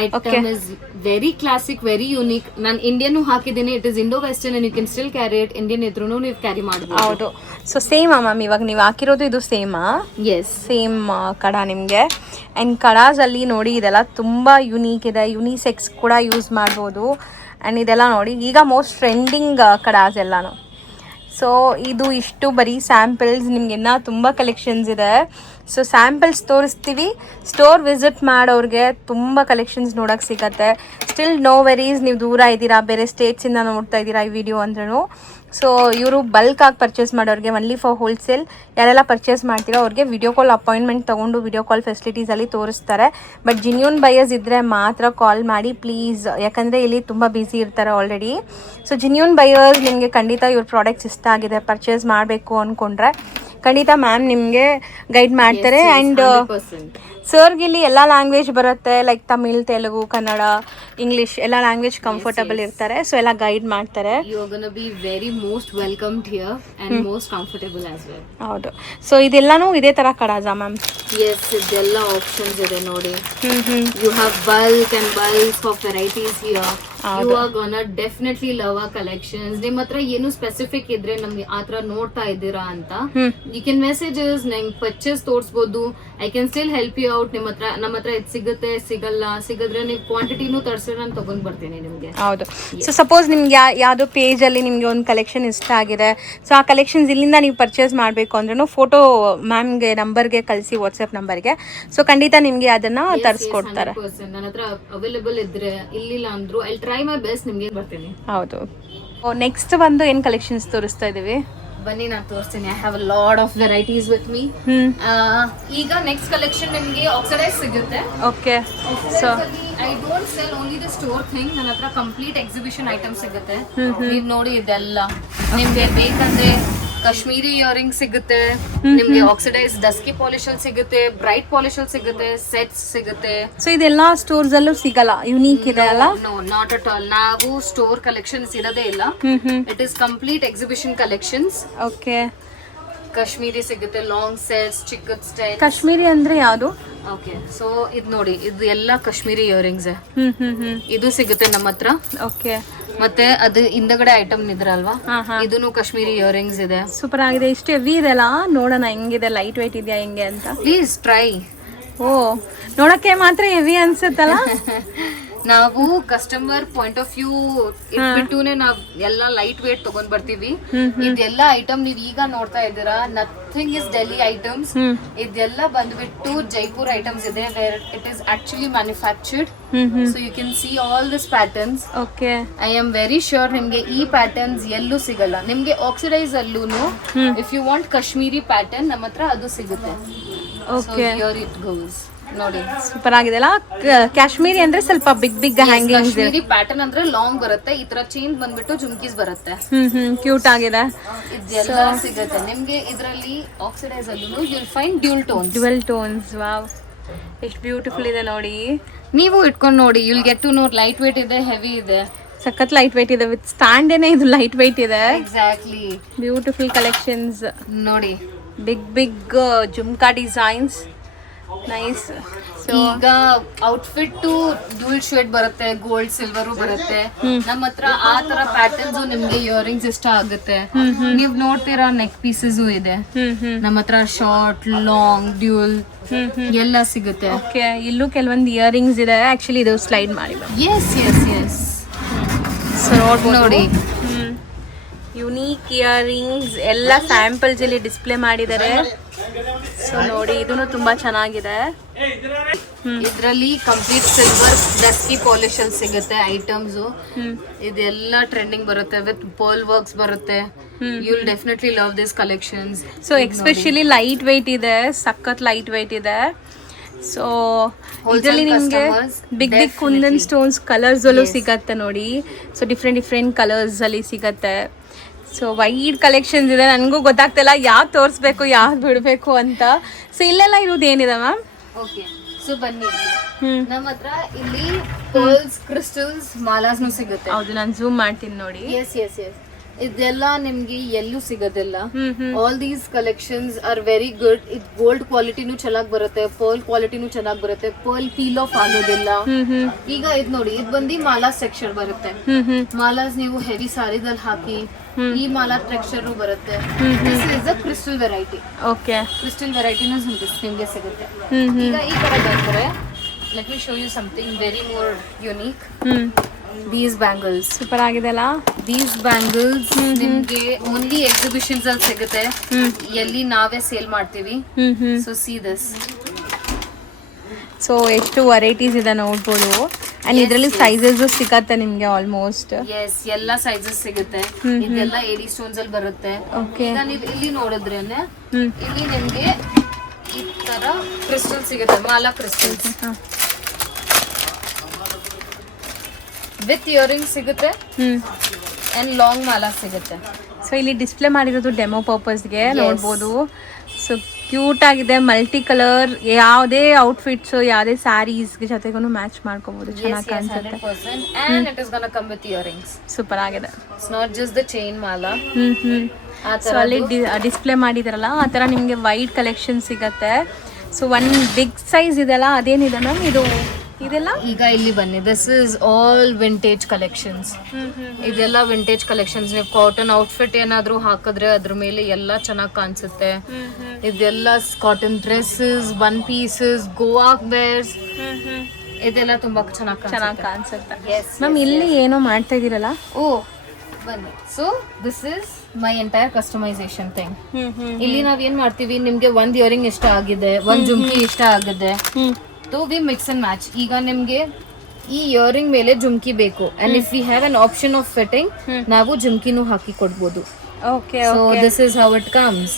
Item is very classic, very unique. Nan Indian ಹಾಕಿದ್ದೀನಿ. It is Indo-Western and you can still carry it. Indian ಇದ್ರೂನು ನೀವು carry ಮಾಡಬಹುದು. ಹೌದು. So same ma'am, ಇವಾಗ ನೀವು ಹಾಕಿರೋದು ಇದು ಸೇಮಾ? S, same ಕಡಾ ನಿಮಗೆ. And kadas ಅಲ್ಲಿ ನೋಡಿ ಇದೆಲ್ಲ ತುಂಬ ಯುನೀಕ್ ಇದೆ, ಯುನಿಸೆಕ್ಸ್ ಕೂಡ ಯೂಸ್ ಮಾಡ್ಬೋದು. ಆ್ಯಂಡ್ ಇದೆಲ್ಲ ನೋಡಿ ಈಗ ಮೋಸ್ಟ್ ಟ್ರೆಂಡಿಂಗ್ ಕಡಾಸ್ ಎಲ್ಲಾನು. ಸೊ ಇದು ಇಷ್ಟು ಬರೀ ಸ್ಯಾಂಪಲ್ಸ್, ನಿಮಗೆನ್ನ ತುಂಬ ಕಲೆಕ್ಷನ್ಸ್ ಇದೆ. ಸೊ ಸ್ಯಾಂಪಲ್ಸ್ ತೋರಿಸ್ತೀವಿ, ಸ್ಟೋರ್ ವಿಸಿಟ್ ಮಾಡೋರಿಗೆ ತುಂಬ ಕಲೆಕ್ಷನ್ಸ್ ನೋಡೋಕ್ಕೆ ಸಿಗತ್ತೆ. ಸ್ಟಿಲ್ ನೋ ವೆರೀಸ್, ನೀವು ದೂರ ಇದ್ದೀರಾ, ಬೇರೆ ಸ್ಟೇಟ್ಸಿಂದ ನೋಡ್ತಾ ಇದ್ದೀರಾ ಈ ವಿಡಿಯೋ ಅಂದ್ರೂ. ಸೊ ಇವರು ಬಲ್ಕಾಗಿ ಪರ್ಚೇಸ್ ಮಾಡೋರಿಗೆ, ಒನ್ಲಿ ಫಾರ್ ಹೋಲ್ಸೇಲ್ ಯಾರೆಲ್ಲ ಪರ್ಚೇಸ್ ಮಾಡ್ತೀರೋ ಅವ್ರಿಗೆ ವಿಡಿಯೋ ಕಾಲ್ ಅಪಾಯಿಂಟ್ಮೆಂಟ್ ತೊಗೊಂಡು ವಿಡಿಯೋ ಕಾಲ್ ಫೆಸಿಲಿಟೀಸಲ್ಲಿ ತೋರಿಸ್ತಾರೆ. ಬಟ್ ಜಿನ್ಯೂನ್ ಬಯರ್ಸ್ ಇದ್ದರೆ ಮಾತ್ರ ಕಾಲ್ ಮಾಡಿ ಪ್ಲೀಸ್, ಯಾಕಂದರೆ ಇಲ್ಲಿ ತುಂಬ ಬ್ಯುಸಿ ಇರ್ತಾರೆ ಆಲ್ರೆಡಿ. ಸೊ ಜಿನ್ಯೂನ್ ಬಯರ್ಸ್ ನಿಮಗೆ ಖಂಡಿತ ಇವ್ರ ಪ್ರಾಡಕ್ಟ್ಸ್ ಇಷ್ಟ ಆಗಿದೆ, ಪರ್ಚೇಸ್ ಮಾಡಬೇಕು ಅಂದ್ಕೊಂಡ್ರೆ ಖಂಡಿತ ಮ್ಯಾಮ್ ನಿಮಗೆ ಗೈಡ್ ಮಾಡ್ತಾರೆ. ಆ್ಯಂಡ್ ಸರ್ಗೆ ಇಲ್ಲಿ ಎಲ್ಲ ಲ್ಯಾಂಗ್ವೇಜ್ ಬರುತ್ತೆ, ಲೈಕ್ ತಮಿಳ್, ತೆಲುಗು, ಕನ್ನಡ, ಇಂಗ್ಲಿಷ್ ಎಲ್ಲ ಲ್ಯಾಂಗ್ವೇಜ್ ಕಂಫರ್ಟಬಲ್ ಇರ್ತಾರೆ. ಸೊ ಎಲ್ಲ ಗೈಡ್ ಮಾಡ್ತಾರೆ. You are gonna be very most welcomed here and most comfortable as well. ಹೌದು. ಸೊ ಇದೆಲ್ಲಾನು ಇದೇ ತರ ಕಡಾಜಾ ಮ್ಯಾಮ್? ಎಸ್, ಇದೆಲ್ಲ ಆಪ್ಷನ್ಸ್ ಇದೆ ನೋಡಿ. You have bulk and bulk of varieties here. You are gonna definitely love ಆ ಕಲೆಕ್ಷನ್ಸ್. ನಿಮ್ಮ ಹತ್ರ ಏನು ಸ್ಪೆಸಿಫಿಕ್ ಇದ್ರೆ ನಮ್ಗೆ ಆ ತರ ನೋಡ್ತಾ ಇದ್ದೀರಾ ಅಂತ, ಯು ಕ್ಯಾನ್ ಮೆಸೇಜಸ್, ನಂಗೆ ಪರ್ಚೇಸ್ ತೋರಿಸ್ಬೋದು. I can still help you out. ನಮ್ಮ ಹತ್ರ ಇದು ಸಿಗುತ್ತೆ, ಸಿಗಲ್ಲ, ಸಿಗದ್ರೆ ನೀವು ಕ್ವಾಂಟಿಟಿನೂ ತರಿಸಿದ್ರೆ ನಾನು ತಗೊಂಡ್ ಬರ್ತೀನಿ ನಿಮಗೆ. ಹೌದು. ಸೊ ಸಪೋಸ್ ನಿಮ್ಗೆ ಯಾವುದೋ ಪೇಜ್ ಅಲ್ಲಿ ನಿಮ್ಗೆ ಒಂದು ಕಲೆಕ್ಷನ್ ಇಷ್ಟ ಆಗಿದೆ, ಸೊ ಆ ಕಲೆಕ್ಷನ್ಸ್ ಇಲ್ಲಿಂದ ನೀವು ಪರ್ಚೇಸ್ ಮಾಡಬೇಕು ಅಂದ್ರೂ ಫೋಟೋ ಮ್ಯಾಮ್ಗೆ ನಂಬರ್ಗೆ ಕಳಿಸಿ, ವಾಟ್ಸ್ಆ್ಯಪ್ ನಂಬರ್ಗೆ. ಸೊ ಖಂಡಿತ ನಿಮ್ಗೆ ಅದನ್ನ ತರಿಸ್ಕೊಡ್ತಾರೆ. ನನ್ನ ಹತ್ರ ಅವೈಲೇಬಲ್ ಇದ್ರೆ, ಇಲ್ಲಿಲ್ಲ ಅಂದ್ರು ಐ ಟ್ರೈ ಮೈ ಬೆಸ್ಟ್, ನಿಮ್ಗೆ ಬರ್ತೀನಿ. ಹೌದು. ನೆಕ್ಸ್ಟ್ ಬಂದು ಏನ್ ಕಲೆಕ್ಷನ್ಸ್ ತೋರಿಸ್ತಾ ಇದೀವಿ? ಬನ್ನಿ ನಾನು ತೋರಿಸ್ತೀನಿ. I have a lot of varieties with me. ಈಗ ನೆಕ್ಸ್ಟ್ ಕಲೆಕ್ಷನ್ ನಿಮಗೆ ಆಕ್ಸಿಡೈಸ್ ಸಿಗುತ್ತೆ. Okay. So I don't cell only the store thing. ನನ್ನ ಹತ್ರ ಕಂಪ್ಲೀಟ್ ಎಕ್ಸಿಬಿಷನ್ ಐಟಮ್ ಸಿಗುತ್ತೆ. ನೀವು ನೋಡಿ ಇದೆಲ್ಲ ನಿಮ್ಗೆ ಬೇಕಂದ್ರೆ ಕಾಶ್ಮೀರಿ ಇಯರಿಂಗ್ ಸಿಗುತ್ತೆ, ನಿಮ್ಗೆ ಆಕ್ಸಿಡೈಸ್ ಡಸ್ಕಿ ಪಾಲಿಶ್ ಅಲ್ಲಿ ಸಿಗುತ್ತೆ, ಬ್ರೈಟ್ ಪಾಲಿಶ್ ಅಲ್ಲಿ ಸಿಗುತ್ತೆ, ಸೆಟ್ಸ್ ಸಿಗುತ್ತೆ. ಸೊ ಇದೆಲ್ಲ ಸ್ಟೋರ್ಸ್ ಅಲ್ಲೂ ಸಿಗಲ್ಲ, ಯುನೀಕ್ ಇದೆ ಅಲ್ಲ? No, not at all. ನಾವು ಸ್ಟೋರ್ ಕಲೆಕ್ಷನ್ಸ್ ಇರೋದೇ ಇಲ್ಲ. It is complete exhibition collections. Okay. Kashmiri ಸಿಗುತ್ತೆ, ಲಾಂಗ್ ಸೆಟ್ಸ್, ಚಿಕ್ಕದ್ ಸ್ಟೈಲ್. ಕಾಶ್ಮೀರಿ ಅಂದ್ರೆ ಯಾವುದು? ಓಕೆ, ಸೊ ಇದು ನೋಡಿ, ಇದು ಎಲ್ಲ ಕಾಶ್ಮೀರಿ ಇಯರಿಂಗ್ಸ್. ಇದು ಸಿಗುತ್ತೆ ನಮ್ಮ ಹತ್ರ. ಓಕೆ. ಮತ್ತೆ ಅದು ಹಿಂದಗಡೆ ಐಟಮ್ ಇದ್ರಲ್ವಾ, ಇದನ್ನು ಕಾಶ್ಮೀರಿ ಇಯರಿಂಗ್ಸ್ ಇದೆ. ಸೂಪರ್ ಆಗಿದೆ. ಇಷ್ಟು ಹೆವಿ ಇದೆಲ್ಲ, ನೋಡೋಣ ಹೆಂಗಿದೆ, ಲೈಟ್ ವೇಟ್ ಇದೆಯಾ ಹೆಂಗೆ ಅಂತ. Please try. ಓ, ನೋಡಕ್ಕೆ ಮಾತ್ರ ಹೆವಿ ಅನ್ಸುತ್ತಲ್ಲ. ನಾವು ಕಸ್ಟಮರ್ ಪಾಯಿಂಟ್ ಆಫ್ ವ್ಯೂ ಇಟ್ಬಿಟ್ಟುನೆ ನಾವ್ ಎಲ್ಲ ಲೈಟ್ ವೇಟ್ ತಗೊಂಡ್ ಬರ್ತೀವಿ. ಇದೆಲ್ಲ ಐಟಮ್ ನೀವ್ ಈಗ ನೋಡ್ತಾ ಇದ್ದೀರಾ, ನಥಿಂಗ್ ಇಸ್ ಡೆಲ್ಲಿ ಐಟಮ್ಸ್. ಇದೆಲ್ಲ ಬಂದ್ಬಿಟ್ಟು ಜೈಪುರ್ ಐಟಮ್ಸ್ ಇದೆ, where it is actually manufactured. So you can see all this patterns. Okay. I am very sure ನಿಮ್ಗೆ ಈ ಪ್ಯಾಟರ್ನ್ಸ್ ಎಲ್ಲೂ ಸಿಗಲ್ಲ. ನಿಮ್ಗೆ ಆಕ್ಸಿಡೈಸ್ ಅಲ್ಲೂನು if you want Kashmiri pattern ನಮ್ಮ ಹತ್ರ ಅದು ಸಿಗುತ್ತೆ. ಓಕೆ. Here it goes. ನೋಡಿ, ಸೂಪರ್ ಆಗಿದೆ ಅಲ್ಲ. ಕಾಶ್ಮೀರಿ ಅಂದ್ರೆ ಸ್ವಲ್ಪ big big hanging. Kashmiri pattern ಅಂದ್ರೆ ಲಾಂಗ್ ಬರುತ್ತೆ, ಈ ತರ ಚೈನ್ ಬಂದ್ಬಿಟ್ಟು ಜುಮ್ಕೀಸ್ ಬರುತ್ತೆ. ಕ್ಯೂಟ್ ಆಗಿದೆ. ಇದೆಲ್ಲ ಸಿಗುತ್ತೆ ನಿಮ್ಗೆ. ಇದರಲ್ಲಿ ಆಕ್ಸಿಡೈಸ್ ಅಲ್ಲೂ you will find dual tones. Dual tones. Wow, ಎಷ್ಟು ಬ್ಯೂಟಿಫುಲ್ ಇದೆ ನೋಡಿ. ನೀವು ಇಟ್ಕೊಂಡು ನೋಡಿ, you'll get to know. Light weight ಇದೆ, ಹೆವಿ ಇದೆ. ಸಖತ್ ಲೈಟ್ ವೇಟ್ ಇದೆ, ವಿತ್ ಸ್ಟ್ಯಾಂಡ್ ಏನೇ ಇದು ಲೈಟ್ ವೇಟ್ ಇದೆ. ಎಕ್ಸಾಕ್ಟ್ಲಿ. ಬ್ಯೂಟಿಫುಲ್ ಕಲೆಕ್ಷನ್ಸ್ ನೋಡಿ, ಬಿಗ್ ಜುಮ್ಕಾ ಡಿಸೈನ್ಸ್, ನೈಸ್. ಈಗ ಔಟ್ಫಿಟ್ ಡ್ಯೂಲ್ ಶೇಡ್ ಬರುತ್ತೆ, ಗೋಲ್ಡ್ ಸಿಲ್ವರು ಬರುತ್ತೆ. ನಮ್ಮ ಹತ್ರ ಆ ತರ ಪ್ಯಾಟರ್ನ್ಸ್ ನಿಮ್ಗೆ ಇಯರಿಂಗ್ಸ್ ಇಷ್ಟ ಆಗುತ್ತೆ. ನೀವ್ ನೋಡ್ತೀರಾ ನೆಕ್ ಪೀಸಸ್ ಇದೆ ನಮ್ಮ ಹತ್ರ, ಶಾರ್ಟ್, ಲಾಂಗ್, ಡ್ಯೂಲ್ ಎಲ್ಲ ಸಿಗುತ್ತೆ. ಓಕೆ, ಇಲ್ಲೂ ಕೆಲವೊಂದು ಇಯರಿಂಗ್ಸ್ ಇದೆ. ಆಕ್ಚುಲಿ ಇದು ಸ್ಲೈಡ್ ಮಾಡಿ. S yes S. ಸೊ ನೋಡ್ಬೋದು ನೋಡಿ, ಯುನೀಕ್ ಇಯರಿಂಗ್ಸ್ ಎಲ್ಲ ಸ್ಯಾಂಪಲ್ಸ್ ಇಲ್ಲಿ ಡಿಸ್ಪ್ಲೇ ಮಾಡಿದ್ದಾರೆ. ಸೊ ನೋಡಿ, ಇದನ್ನು ತುಂಬಾ ಚೆನ್ನಾಗಿದೆ. ಇದ್ರಲ್ಲಿ ಕಂಪ್ಲೀಟ್ ಸಿಲ್ವರ್ ಡಸ್ಕಿ ಪಾಲಿಶ್ ಅಲ್ಲಿ ಸಿಗುತ್ತೆ ಐಟಮ್ಸ್. ಇದೆಲ್ಲ ಟ್ರೆಂಡಿಂಗ್ ಬರುತ್ತೆ, ವಿತ್ ಪರ್ಲ್ ವರ್ಕ್ಸ್ ಬರುತ್ತೆ. You will definitely love this collections. So especially light weight ಇದೆ, ಸಖತ್ ಲೈಟ್ ವೆಯ್ಟ್ ಇದೆ. ಸೊ ಇದರಲ್ಲಿ ನಿಮಗೆ big big kundan stones colours ಅಲ್ಲೂ ಸಿಗತ್ತೆ ನೋಡಿ. ಸೊ ಡಿಫ್ರೆಂಟ್ ಕಲರ್ಸ್ ಅಲ್ಲಿ ಸಿಗತ್ತೆ. ಸೊ ವೈಡ್ ಕಲೆಕ್ಷನ್ಸ್ ಇದೆ. ನನಗೂ ಗೊತ್ತಾಗ್ತಿಲ್ಲ ಯಾವ್ದು ತೋರಿಸ್ಬೇಕು ಯಾವ್ದು ಬಿಡಬೇಕು ಅಂತ. ಸೊ ಇಲ್ಲೆಲ್ಲ ಇರೋದು ಏನಿದೆ ಮ್ಯಾಮ್? ಓಕೆ, ಸೊ ಬನ್ನಿ, ನಮ್ಮ ಹತ್ರ ಇಲ್ಲಿ ಪರ್ಲ್ಸ್, ಕ್ರಿಸ್ಟಲ್ಸ್, ಮಾಲಾಸ್ನು ಸಿಗುತ್ತೆ. ಹೌದು, ನಾನು ಝೂಮ್ ಮಾಡ್ತೀನಿ ನೋಡಿ. Yes yes yes. ಇದೆಲ್ಲ ನಿಮ್ಗೆ ಎಲ್ಲೂ ಸಿಗೋದಿಲ್ಲ. All these collections are very good. ಇದು ಗೋಲ್ಡ್ ಕ್ವಾಲಿಟಿನೂ ಚೆನ್ನಾಗಿ ಬರುತ್ತೆ, ಪರ್ಲ್ ಕ್ವಾಲಿಟಿನೂ ಚೆನ್ನಾಗಿ ಬರುತ್ತೆ, ಪರ್ಲ್ ಪೀಲ್ ಆಫ್ ಆಗೋದಿಲ್ಲ. ಈಗ ಇದು ನೋಡಿ, ಇದು ಬಂದು ಮಾಲಾಸ್ ಟೆಕ್ಸ್ಚರ್ ಬರುತ್ತೆ. ಮಾಲಾಸ್ ನೀವು ಹೆವಿ ಸಾರಿದಲ್ಲಿ ಹಾಕಿ ಈ ಮಾಲಾ ಟೆಕ್ಸ್ಚರ್ ಬರುತ್ತೆ. This is a crystal variety. Okay, crystal ವೆರೈಟಿನೂ ನಿಮ್ಗೆ ಸಿಗುತ್ತೆ. ಈಗ ಈ ತರ ಬರ್ತಾರೆ. Let me show you something very more unique. These bangles super ಆಗಿದೆಲ್ಲ. ದೀಸ್ ಬ್ಯಾಂಗಲ್ಸ್ ನಿಮ್ಗೆ ಓನ್ಲಿ ಎಕ್ಸಿಬಿಷನ್ಸ್ ಅಲ್ಲಿ ಸಿಗುತ್ತೆ, ಎಲ್ಲಿ ನಾವೇ ಸೇಲ್ ಮಾಡ್ತೀವಿ. So see this. ಸೊ ಎಷ್ಟು ವೆರೈಟೀಸ್ ಇದೆ ನೋಡ್ಬೋದು. ಅಂಡ್ ಇದರಲ್ಲಿ ಸೈಜಸ್ ಸಿಗತ್ತೆ ನಿಮ್ಗೆ ಆಲ್ಮೋಸ್ಟ್. ಎಸ್, ಎಲ್ಲ ಸೈಜಸ್ ಸಿಗುತ್ತೆ. ಇದೆಲ್ಲ ಏಡಿ ಸ್ಟೋನ್ಸ್ ಅಲ್ಲಿ ಬರುತ್ತೆ. ಈಗ ನೀವು ಇಲ್ಲಿ ನೋಡಿದ್ರೇನೆ ಇಲ್ಲಿ ನಿಮ್ಗೆ ಈ ತರ ಕ್ರಿಸ್ಟಲ್ ಸಿಗುತ್ತೆ, ಮಾಲಾ ಕ್ರಿಸ್ಟಲ್ಸ್ ವಿತ್ ಇಯರಿಂಗ್ ಸಿಗುತ್ತೆ ಅಂಡ್ ಲಾಂಗ್ ಮಾಲಾ ಸಿಗುತ್ತೆ. ಸೊ ಇಲ್ಲಿ ಡಿಸ್ಪ್ಲೇ ಮಾಡಿರೋದು ಡೆಮೋ ಪರ್ಪಸ್ಗೆ ನೋಡ್ಬೋದು. ಸೊ ಕ್ಯೂಟ್ ಆಗಿದೆ, ಮಲ್ಟಿ ಕಲರ್. ಯಾವುದೇ ಔಟ್ಫಿಟ್ಸ್, ಯಾವುದೇ ಸ್ಯಾರೀಸ್ ಜೊತೆಗೂ ಮ್ಯಾಚ್ ಮಾಡ್ಕೋಬಹುದು, ಚೆನ್ನಾಗಿ ಕಾಣಿಸುತ್ತೆ. And it is gonna come with earrings. Super ಆಗಿದೆ. It's not just the chain mala. So ಅಲ್ಲಿ ಡಿಸ್ಪ್ಲೇ ಮಾಡಿದಾರಲ್ಲ ಆ ಥರ ನಿಮಗೆ ವೈಡ್ ಕಲೆಕ್ಷನ್ ಸಿಗತ್ತೆ. ಸೊ ಒನ್ ಬಿಗ್ ಸೈಜ್ ಇದೆಲ್ಲ ಅದೇನಿದೆ ಮ್ಯಾಮ್ ಇದು? ಇದೆಲ್ಲ ಈಗ ಇಲ್ಲಿ ಬನ್ನಿ, this is all vintage collections. ಇದೆಲ್ಲ ವಿಂಟೇಜ್ ಕಲೆಕ್ಷನ್ಸ್. ನೀವು ಕಾಟನ್ ಔಟ್ಫಿಟ್ ಏನಾದ್ರು ಹಾಕಿದ್ರೆ ಅದ್ರ ಮೇಲೆ ಎಲ್ಲ ಚೆನ್ನಾಗಿ ಕಾಣಿಸುತ್ತೆ. ಇದೆಲ್ಲ cotton dresses, one pieces, Goa wares, ಇದೆಲ್ಲ ತುಂಬಾ ಚೆನ್ನಾಗಿ ಕಾಣಿಸುತ್ತೆ. ಮ್ಯಾಮ್ ಇಲ್ಲಿ ಏನೋ ಮಾಡ್ತಾ ಇದೀರಲ್ಲ? ಓ ಬನ್ನಿ. So this is my entire customisation thing. ಇಲ್ಲಿ ನಾವ್ ಏನ್ ಮಾಡ್ತೀವಿ, ನಿಮ್ಗೆ ಒಂದ್ ಇಯರಿಂಗ್ ಇಷ್ಟ ಆಗಿದೆ, ಒಂದ್ ಜುಮ್ಕಿ ಇಷ್ಟ ಆಗಿದೆ, तो वी मिक्स एंड मैच. ಈಗ ನಿಮಗೆ ಈ ಇಯರಿಂಗ್ ಮೇಲೆ ಜುಮ್ಕಿ ಬೇಕು, and if we have an option of fitting, ನಾವು ಜುಮ್ಕಿನೂ ಹಾಕಿ ಕೊಡ್ಬೋದು. Okay, so this is how it comes.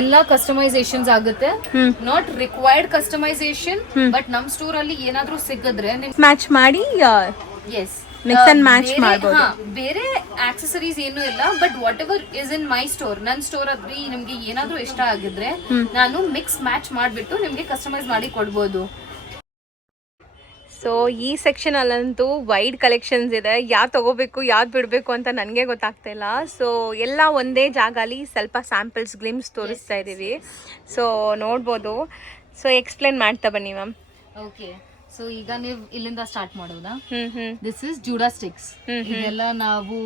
ಎಲ್ಲ ಕಸ್ಟಮೈಸೇಷನ್ಸ್ ಆಗುತ್ತೆ, ನಾಟ್ ರಿಕ್ವೈರ್ಡ್ ಕಸ್ಟಮೈಸೇಷನ್, ಬಟ್ ನಮ್ ಸ್ಟೋರ್ ಅಲ್ಲಿ ಏನಾದ್ರೂ ಸಿಕ್ಕಿದ್ರೆ ಮ್ಯಾಚ್ ಮಾಡಿ ಎಸ್ ಮಿಕ್ಸ್ ಅಂಡ್ ಮ್ಯಾಚ್ ಮಾಡಬಹುದು. ಬೇರೆ ಆಕ್ಸೆಸರೀಸ್ ಏನು ಇಲ್ಲ, but what ever is in my store, ನನ್ನ ಸ್ಟೋರ್ ಅಲ್ಲಿ ನಿಮ್ಗೆ ಏನಾದ್ರೂ ಇಷ್ಟ ಆಗಿದ್ರೆ ನಾನು ಮಿಕ್ಸ್ ಮ್ಯಾಚ್ ಮಾಡಿಬಿಟ್ಟು ನಿಮ್ಗೆ ಕಸ್ಟಮೈಸ್ ಮಾಡಿ ಕೊಡ್ಬೋದು. ಸೊ ಈ ಸೆಕ್ಷನ್ ಅಲ್ಲಂತೂ ವೈಡ್ ಕಲೆಕ್ಷನ್ಸ್ ಇದೆ. ಯಾವ್ದು ತಗೋಬೇಕು ಯಾವ್ದು ಬಿಡಬೇಕು ಅಂತ ನನಗೆ ಗೊತ್ತಾಗ್ತಾ ಇಲ್ಲ. ಸೊ ಎಲ್ಲ ಒಂದೇ ಜಾಗಲಿ ಸ್ವಲ್ಪ ಸ್ಯಾಂಪಲ್ಸ್ ಗ್ಲಿಮ್ಸ್ ತೋರಿಸ್ತಾ ಇದ್ದೀವಿ. ಸೊ ನೋಡ್ಬೋದು. ಸೊ ಎಕ್ಸ್ಪ್ಲೇನ್ ಮಾಡ್ತಾ ಬನ್ನಿ ಮ್ಯಾಮ್. ಓಕೆ, ಸೊ ಈಗ ನೀವು ಇಲ್ಲಿಂದ ಸ್ಟಾರ್ಟ್ ಮಾಡೋದಾ? This is Judah sticks. ಇದೆಲ್ಲ ನಾವು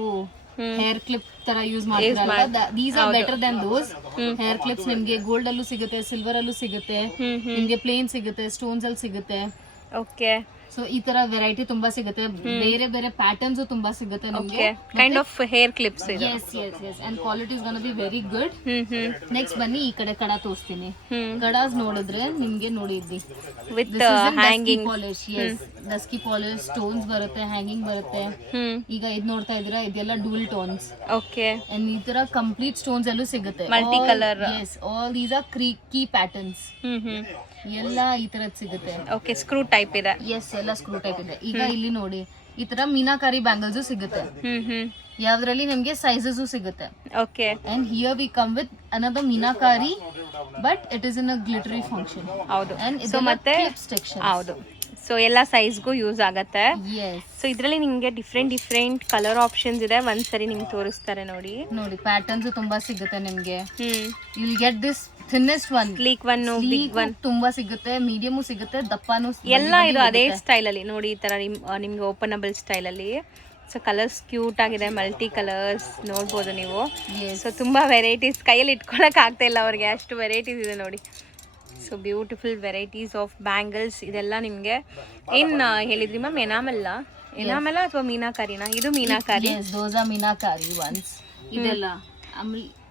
ಹೇರ್ ಕ್ಲಿಪ್ ತರ ಯೂಸ್ ಮಾಡ್ತೀರಲ್ಲ, these are better than those. Hair clips ನಿಮ್ಗೆ ಗೋಲ್ಡ್ ಅಲ್ಲೂ ಸಿಗುತ್ತೆ, ಸಿಲ್ವರ್ ಅಲ್ಲೂ ಸಿಗುತ್ತೆ, ನಿಮ್ಗೆ ಪ್ಲೇನ್ ಸಿಗುತ್ತೆ, ಸ್ಟೋನ್ಸ್ ಅಲ್ಲಿ ಸಿಗುತ್ತೆ. ಓಕೆ, ಸೊ ಈ ತರ ವೆರೈಟಿ ತುಂಬಾ ಸಿಗುತ್ತೆ, ಬೇರೆ ಬೇರೆ ಪ್ಯಾಟರ್ನ್ಸ್ ತುಂಬಾ ಸಿಗುತ್ತೆ ನಿಮ್ಗೆ. ಕೈಂಡ್ ಆಫ್ ಹೇರ್ ಕ್ಲಿಪ್ಸ್ ಇದೆ. Yes yes yes, and quality is gonna be very good. Next ಬನ್ನಿ, ಈ ಕಡೆ ಕಡ ತೋರಿಸ್ತೀನಿ. ಕಡಾಸ್ ನೋಡಿದ್ರೆ ನಿಮ್ಗೆ ನೋಡಿದ್ವಿ with hanging polish. Yes, dusky polish, stones ಬರುತ್ತೆ, ಹ್ಯಾಂಗಿಂಗ್ ಬರುತ್ತೆ. ಈಗ ಇದ್ ನೋಡ್ತಾ ಇದ್ದೀರಾ, ಇದೆಲ್ಲ ಡೂಲ್ ಟೋನ್ಸ್. ಓಕೆ, ಅಂಡ್ ಈ ತರ ಕಂಪ್ಲೀಟ್ ಸ್ಟೋನ್ಸ್ ಅಲ್ಲೂ ಸಿಗುತ್ತೆ, multi colour. Yes, all these are key patterns. ಎಲ್ಲ ಈ ತರದ್ ಸಿಗುತ್ತೆ. ಓಕೆ, ಸ್ಕ್ರೂ ಟೈಪ್ ಇದೆ. ಎಸ್, ಎಲ್ಲ ಸ್ಕ್ರೂ ಟೈಪ್ ಇದೆ. ಈಗ ಇಲ್ಲಿ ನೋಡಿ, ಈ ತರ ಮೀನಾಕಾರಿ ಬ್ಯಾಂಗಲ್ಸ್ ಸಿಗುತ್ತೆ, ಯಾವ್ದ್ರಲ್ಲಿ ನಿಮ್ಗೆ ಸೈಜಸ್ ಸಿಗುತ್ತೆ. Okay, and here we come with another meenakari, but it is in a glittery function. ಹೌದು. ಅಂಡ್ ಸೊ ಮತ್ತೆ ಸೆಕ್ಷನ್. ಹೌದು, ಸೊ ಎಲ್ಲ ಸೈಜ್ಗೂ ಯೂಸ್ ಆಗತ್ತೆ. ಎಸ್ ಸೊ ಇದರಲ್ಲಿ ನಿಮಗೆ ಡಿಫ್ರೆಂಟ್ ಕಲರ್ ಆಪ್ಷನ್ಸ್ ಇದೆ. ಒಂದ್ಸರಿ ನಿಮ್ಗೆ ತೋರಿಸ್ತಾರೆ ನೋಡಿ. ನೋಡಿ ಪ್ಯಾಟರ್ನ್ಸ್ ತುಂಬಾ ಸಿಗುತ್ತೆ ನಿಮ್ಗೆ. You'll get this thinnest one, sleek one, big one ತುಂಬಾ ಸಿಗುತ್ತೆ, ಮೀಡಿಯಮು ಸಿಗುತ್ತೆ, ದಪ್ಪನೂ ಎಲ್ಲ ಇದು ಅದೇ ಸ್ಟೈಲ್ ಅಲ್ಲಿ ನೋಡಿ. ಈ ತರ ನಿಮ್ಗೆ ಓಪನಬಲ್ ಸ್ಟೈಲ್ ಅಲ್ಲಿ. ಸೊ ಕಲರ್ಸ್ ಕ್ಯೂಟ್ ಆಗಿದೆ, ಮಲ್ಟಿ ಕಲರ್ಸ್ ನೋಡ್ಬೋದು ನೀವು. ಸೊ ತುಂಬಾ ವೆರೈಟೀಸ್, ಕೈಯಲ್ಲಿ ಇಟ್ಕೊಳಕ್ ಆಗ್ತಾ ಇಲ್ಲ ಅವ್ರಿಗೆ, ಅಷ್ಟು ವೆರೈಟೀಸ್ ಇದೆ ನೋಡಿ. So beautiful varieties of bangles. ಇದೆಲ್ಲ ನಿಮಗೆ ಏನು ಹೇಳಿದ್ರಿ ಮ್ಯಾಮ್? ಎನಾಮೆಲ್ಲ ಅಥವಾ ಮೀನಾಕಾರಿನಾ? ಇದು ಮೀನಾಕಾರಿ. ದೋಸಾ ಮೀನಾಕಾರಿ ಒನ್ಸ್. ಇದೆಲ್ಲ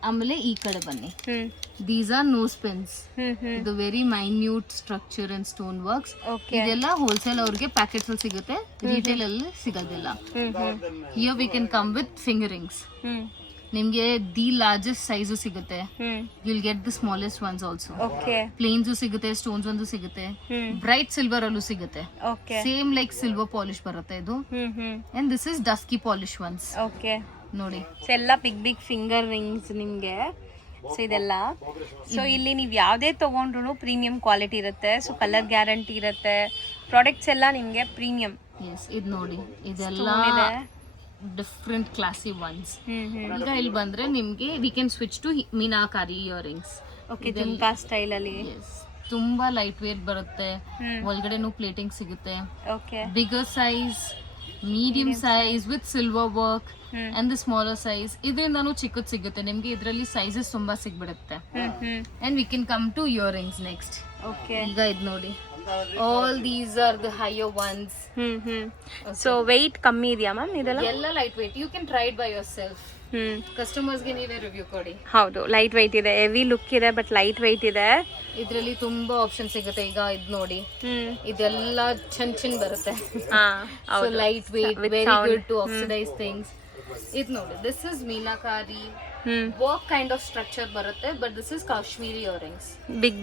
ಆಮೇಲೆ ಈ ಕಡೆ ಬನ್ನಿ. These are nose pins. ಇದು very minute structure and stone works. ಇದೆಲ್ಲ ಹೋಲ್ಸೇಲ್ ಅವ್ರಿಗೆ ಪ್ಯಾಕೆಟ್ಸ್ ಅಲ್ಲಿ ಸಿಗುತ್ತೆ, ರಿಟೇಲ್ ಅಲ್ಲಿ ಸಿಗೋದಿಲ್ಲ. Here we can come with finger rings. ನಿಮ್ಗೆ ದಿ ಲಾರ್ಜೆಸ್ಟ್ ಸೈಜು ಸಿಗುತ್ತೆ. You'll get the smallest ones also. Plains ಸಿಗುತ್ತೆ, ಸ್ಟೋನ್ಸ್ ಒಂದು ಸಿಗುತ್ತೆ, ಬ್ರೈಟ್ ಸಿಲ್ವರ್ ಅಲ್ಲೂ ಸಿಗುತ್ತೆ. ಸೇಮ್ ಲೈಕ್ ಸಿಲ್ವರ್ ಪಾಲಿಶ್ ಬರುತ್ತೆ ಇದು. And this is dusky polish once. ನೋಡಿ ಎಲ್ಲ ಬಿಗ್ ಫಿಂಗರ್ ರಿಂಗ್ಸ್ ನಿಮ್ಗೆ. ಸೊ ಇದೆಲ್ಲ, ಸೊ ಇಲ್ಲಿ ನೀವು ಯಾವುದೇ ತಗೊಂಡ್ರು ಪ್ರೀಮಿಯಂ ಕ್ವಾಲಿಟಿ ಇರುತ್ತೆ. ಸೊ ಕಲರ್ ಗ್ಯಾರಂಟಿ ಇರುತ್ತೆ. ಪ್ರಾಡಕ್ಟ್ಸ್ ಎಲ್ಲ ನಿಮ್ಗೆ ಪ್ರೀಮಿಯಂ. ಎಸ್ ಇದು ನೋಡಿ, ಇದೆಲ್ಲ ಡಿಫ್ರೆಂಟ್ ಕ್ಲಾಸಿ ಒನ್ಸ್. ಈಗ ಇಲ್ಲಿ ಬಂದ್ರೆ ನಿಮ್ಗೆ we can switch to meenakari earrings. Jhumka style ಅಲ್ಲಿ ತುಂಬಾ ಲೈಟ್ ವೇಟ್ ಬರುತ್ತೆ. ಒಳಗಡೆನೂ ಪ್ಲೇಟಿಂಗ್ ಸಿಗುತ್ತೆ. Bigger size, medium size with silver work and the smaller size. ಇದರಿಂದಾನು ಚಿಕ್ಕದ್ ಸಿಗುತ್ತೆ ನಿಮ್ಗೆ. ಇದರಲ್ಲಿ ಸೈಜಸ್ ತುಂಬಾ ಸಿಗ್ಬಿಡುತ್ತೆ. And we can come to earrings next. ಈಗ ಇದು ನೋಡಿ, all these are the higher ones. So weight ಕಮ್ಮಿ ಇದೆಯಾ ಮ್ಯಾಮ್ ಇದೆಲ್ಲ? ಎಲ್ಲ light weight. You can try it by your self. Customers ಗೆ ನೀವೇ ರಿವ್ಯೂ ಕೊಡಿ. ಹೌದು, ಲೈಟ್ weight ಇದೆ, ಹೆವಿ ಲುಕ್ ಇದೆ, ಬಟ್ ಲೈಟ್ weight ಇದೆ. ಇದರಲ್ಲಿ ತುಂಬಾ ಆಪ್ಷನ್ ಸಿಗುತ್ತೆ. ಈಗ ಇದು ನೋಡಿ, ಇದೆಲ್ಲ ಚನ್ ಬರುತ್ತೆ. So light weight, very good to oxidise things. ಇದು ನೋಡಿ, this is meenakari work kind of structure ಬರುತ್ತೆ, but this is Kashmiri earrings.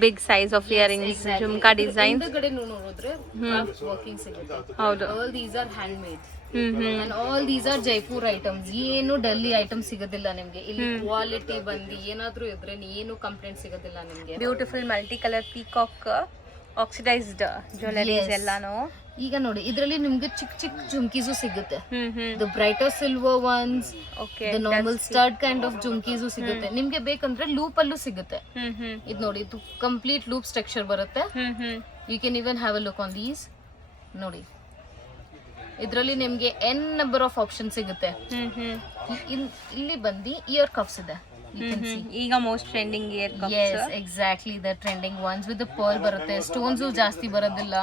Big size of earrings, jhumka design. ಹಿಂದಗಡೆ ನೋಡಿದ್ರೆ ವರ್ಕಿಂಗ್ ಸಿಗುತ್ತೆ. ಹೌದು, all these are hand made. And all these are Jaipur items. ಏನು Delhi item ಸಿಗೋದಿಲ್ಲ ನಿಮ್ಗೆ. ಇಲ್ಲಿ ಕ್ವಾಲಿಟಿ ಬಂದು ಏನಾದ್ರೂ ಇದ್ರೆ ಏನು ಕಂಪ್ಲೇಂಟ್ ಸಿಗೋದಿಲ್ಲ ನಿಮ್ಗೆ. Beautiful multi colour peacock oxidised jewelleries ಎಲ್ಲಾನು. ಈಗ ನೋಡಿ, ಇದರಲ್ಲಿ ನಿಮ್ಗೆ ಚಿಕ್ಕ ಜುಮ್ಕೀಸು ಸಿಗುತ್ತೆ. The brighter silver ones, the normal stud kind of jhumkis ಸಿಗುತ್ತೆ. ನಿಮ್ಗೆ ಬೇಕಂದ್ರೆ ಲೂಪ್ ಅಲ್ಲೂ ಸಿಗುತ್ತೆ. ಇದು ನೋಡಿ, ಇದು ಕಂಪ್ಲೀಟ್ ಲೂಪ್ ಸ್ಟ್ರಕ್ಚರ್ ಬರುತ್ತೆ. You can even have a look on these. ನೋಡಿ, ಇದರಲ್ಲಿ ನಿಮ್ಗೆ n ನಂಬರ್ ಆಫ್ ಆಪ್ಷನ್ ಸಿಗುತ್ತೆ. ಇಲ್ಲಿ ಬಂದು ಇಯರ್ ಕಫ್ಸ್ ಇದೆ. ಈಗ most trending ear cuffs. Yes, exactly the trending ones with the pearl ಬರುತ್ತೆ. ಸ್ಟೋನ್ಸ್ ಜಾಸ್ತಿ ಬರೋದಿಲ್ಲ.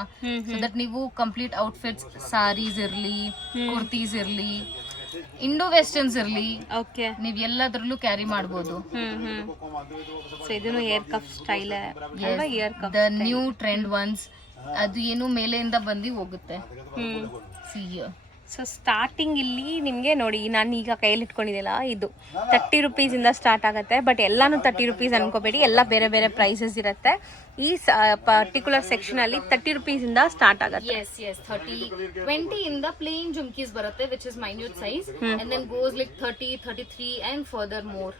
ಸೊ ದಟ್ ನೀವು ಕಂಪ್ಲೀಟ್ ಔಟ್ಫಿಟ್ಸ್, ಸಾರೀಸ್ ಇರ್ಲಿ, ಕುರ್ತೀಸ್ ಇರ್ಲಿ, ಇಂಡೋ ವೆಸ್ಟರ್ನ್ಸ್ ಇರ್ಲಿ, ನೀವ್ ಎಲ್ಲದರಲ್ಲೂ ಕ್ಯಾರಿ ಮಾಡಬಹುದು. ಸೊ ಇದನ್ನು ಇಯರ್ ಕಫ್ ಸ್ಟೈಲ್ ಅಲ್ವಾ? Ear cuff the new trend ones. ಅದು ಏನು ಮೇಲೆಯಿಂದ ಬಂದು ಹೋಗುತ್ತೆ. ಸೊ ಸ್ಟಾರ್ಟಿಂಗ್ ಇಲ್ಲಿ ನಿಮಗೆ ನೋಡಿ, ನಾನು ಈಗ ಕೈಯಲ್ಲಿ ಇಟ್ಕೊಂಡಿದ್ದೆಲ್ಲ ಇದು 30 ರುಪೀಸಿಂದ ಸ್ಟಾರ್ಟ್ ಆಗುತ್ತೆ. ಬಟ್ ಎಲ್ಲಾನು 30 ರುಪೀಸ್ ಅನ್ಕೋಬೇಡಿ, ಎಲ್ಲ ಬೇರೆ ಬೇರೆ ಪ್ರೈಸಸ್ ಇರುತ್ತೆ. ಈ ಪರ್ಟಿಕ್ಯುಲರ್ ಸೆಕ್ಷನ್ ಅಲ್ಲಿ 30 ರುಪೀಸಿಂದ ಸ್ಟಾರ್ಟ್ ಆಗುತ್ತೆ. 20 ಇಂದ ಪ್ಲೇನ್ ಜುಮ್ಕೀಸ್ ಬರುತ್ತೆ, which is minute size, and then goes like 30, 33 and further more.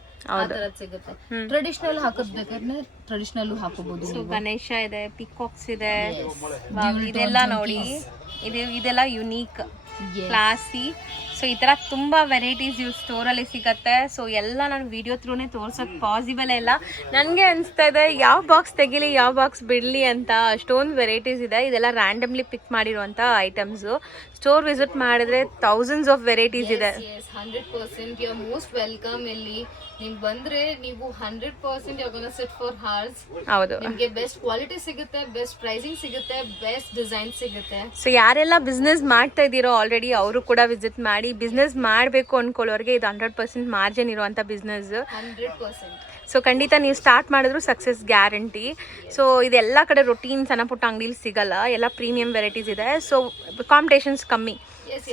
ಸಿಗುತ್ತೆ. ಟ್ರೆಡಿಷನಲ್ ಹಾಕೋದ್ಬೇಕಾದ್ರೆ ಟ್ರೆಡಿಷನಲ್ ಹಾಕೋಬಹುದು. ಸೊ ಗಣೇಶ ಇದೆ, ಪಿಕಾಕ್ಸ್ ಇದೆ, ಇದೆಲ್ಲ ನೋಡಿ, ಇದೆಲ್ಲ ಯುನೀಕ್, ಕ್ಲಾಸಿ. ಸೊ ಈ ತರ ತುಂಬಾ ವೆರೈಟೀಸ್ ಇವ್ ಸ್ಟೋರಲ್ಲಿ ಸಿಗತ್ತೆ. ಸೊ ಎಲ್ಲ ನಾನು ವಿಡಿಯೋ ಥ್ರೂನೇ ತೋರ್ಸೋಕ್ ಪಾಸಿಬಲ್ ಇಲ್ಲ. ನನಗೆ ಅನಿಸ್ತಾ ಇದೆ ಯಾವ ಬಾಕ್ಸ್ ತೆಗಿಲಿ, ಯಾವ ಬಾಕ್ಸ್ ಬಿಡಲಿ ಅಂತ. ಅಷ್ಟೊಂದು ವೆರೈಟೀಸ್ ಇದೆ. ಇದೆಲ್ಲ ರ್ಯಾಂಡಮ್ಲಿ ಪಿಕ್ ಮಾಡಿರುವಂಥ ಐಟಮ್ಸು. ಸ್ಟೋರ್ ವಿಸಿಟ್ ಮಾಡಿದ್ರೆ ಥೌಸಂಡ್ಸ್ ಆಫ್ ವೆರೈಟೀಸ್ ಇದೆ. 100% ಯು ಆರ್ ಮೋಸ್ಟ್ ವೆಲ್ಕಮ್. ಇಲ್ಲಿ ನೀವು ಬಂದ್ರೆ ನೀವು 100% you are gonna sit for hours. ಹೌದು, ನಿಮಗೆ ಬೆಸ್ಟ್ ಕ್ವಾಲಿಟಿ ಸಿಗುತ್ತೆ, ಬೆಸ್ಟ್ ಪ್ರೈಸಿಂಗ್ ಸಿಗುತ್ತೆ, ಬೆಸ್ಟ್ ಡಿಸೈನ್ ಸಿಗುತ್ತೆ. ಸೊ ಯಾರೆಲ್ಲ ಬಿಸ್ನೆಸ್ ಮಾಡ್ತಾ ಇದ್ದೀರೋ ಆಲ್ರೆಡಿ ಅವರು ಕೂಡ ವಿಸಿಟ್ ಮಾಡಿ. ಬಿಸ್ನೆಸ್ ಮಾಡಬೇಕು ಅನ್ಕೊಳ್ಳೋರಿಗೆ ಇದು 100% ಮಾರ್ಜಿನ್ ಇರುವಂಥ ಬಿಸ್ನೆಸ್. 100%. ಸೊ ಖಂಡಿತ ನೀವು ಸ್ಟಾರ್ಟ್ ಮಾಡಿದ್ರು ಸಕ್ಸಸ್ ಗ್ಯಾರಂಟಿ. ಸೊ ಇದೆಲ್ಲ ಕಡೆ ರೊಟೀನ್ ಸಣ್ಣ ಪುಟ್ಟ ಅಂಗಡಿಲಿ ಸಿಗಲ್ಲ, ಎಲ್ಲ ಪ್ರೀಮಿಯಂ ವೆರೈಟೀಸ್ ಇದೆ. ಸೊ ಕಾಂಪಿಟೇಷನ್ಸ್ ಕಮ್ಮಿ,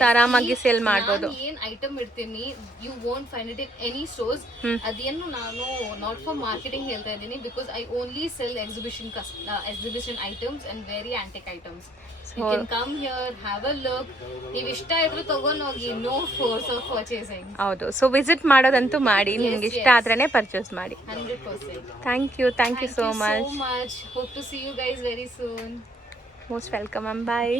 ಆರಾಮಾಗಿ ಸೇಲ್ ಮಾಡ್ಬೋದು. ಏನ್ ಐಟಮ್ ಇಡ್ತೀನಿ, you won't find it in any stores. ಅದೇನು ನಾನು ನಾಟ್ ಫಾರ್ ಮಾರ್ಕೆಟಿಂಗ್ ಹೇಳ್ತಾ ಇದ್ದೀನಿ, because I only sell exhibition items and very antique items. You can come here, have a look. ನೀವು ಇಷ್ಟ ಇದ್ರೂ ತಗೊಂಡ್ ಹೋಗಿ, ನೋ ಫೋರ್ಸ್ ಆಫ್ ಪರ್ಚೇಸಿಂಗ್. ಹೌದು, ಸೊ ವಿಸಿಟ್ ಮಾಡೋದಂತೂ ಮಾಡಿ, ನಿಮ್ಗೆ ಇಷ್ಟ ಆದ್ರೇನೆ ಪರ್ಚೇಸ್ ಮಾಡಿ. 100%. Thank you so much. Hope to see you guys very soon. Most welcome ma'am. Bye.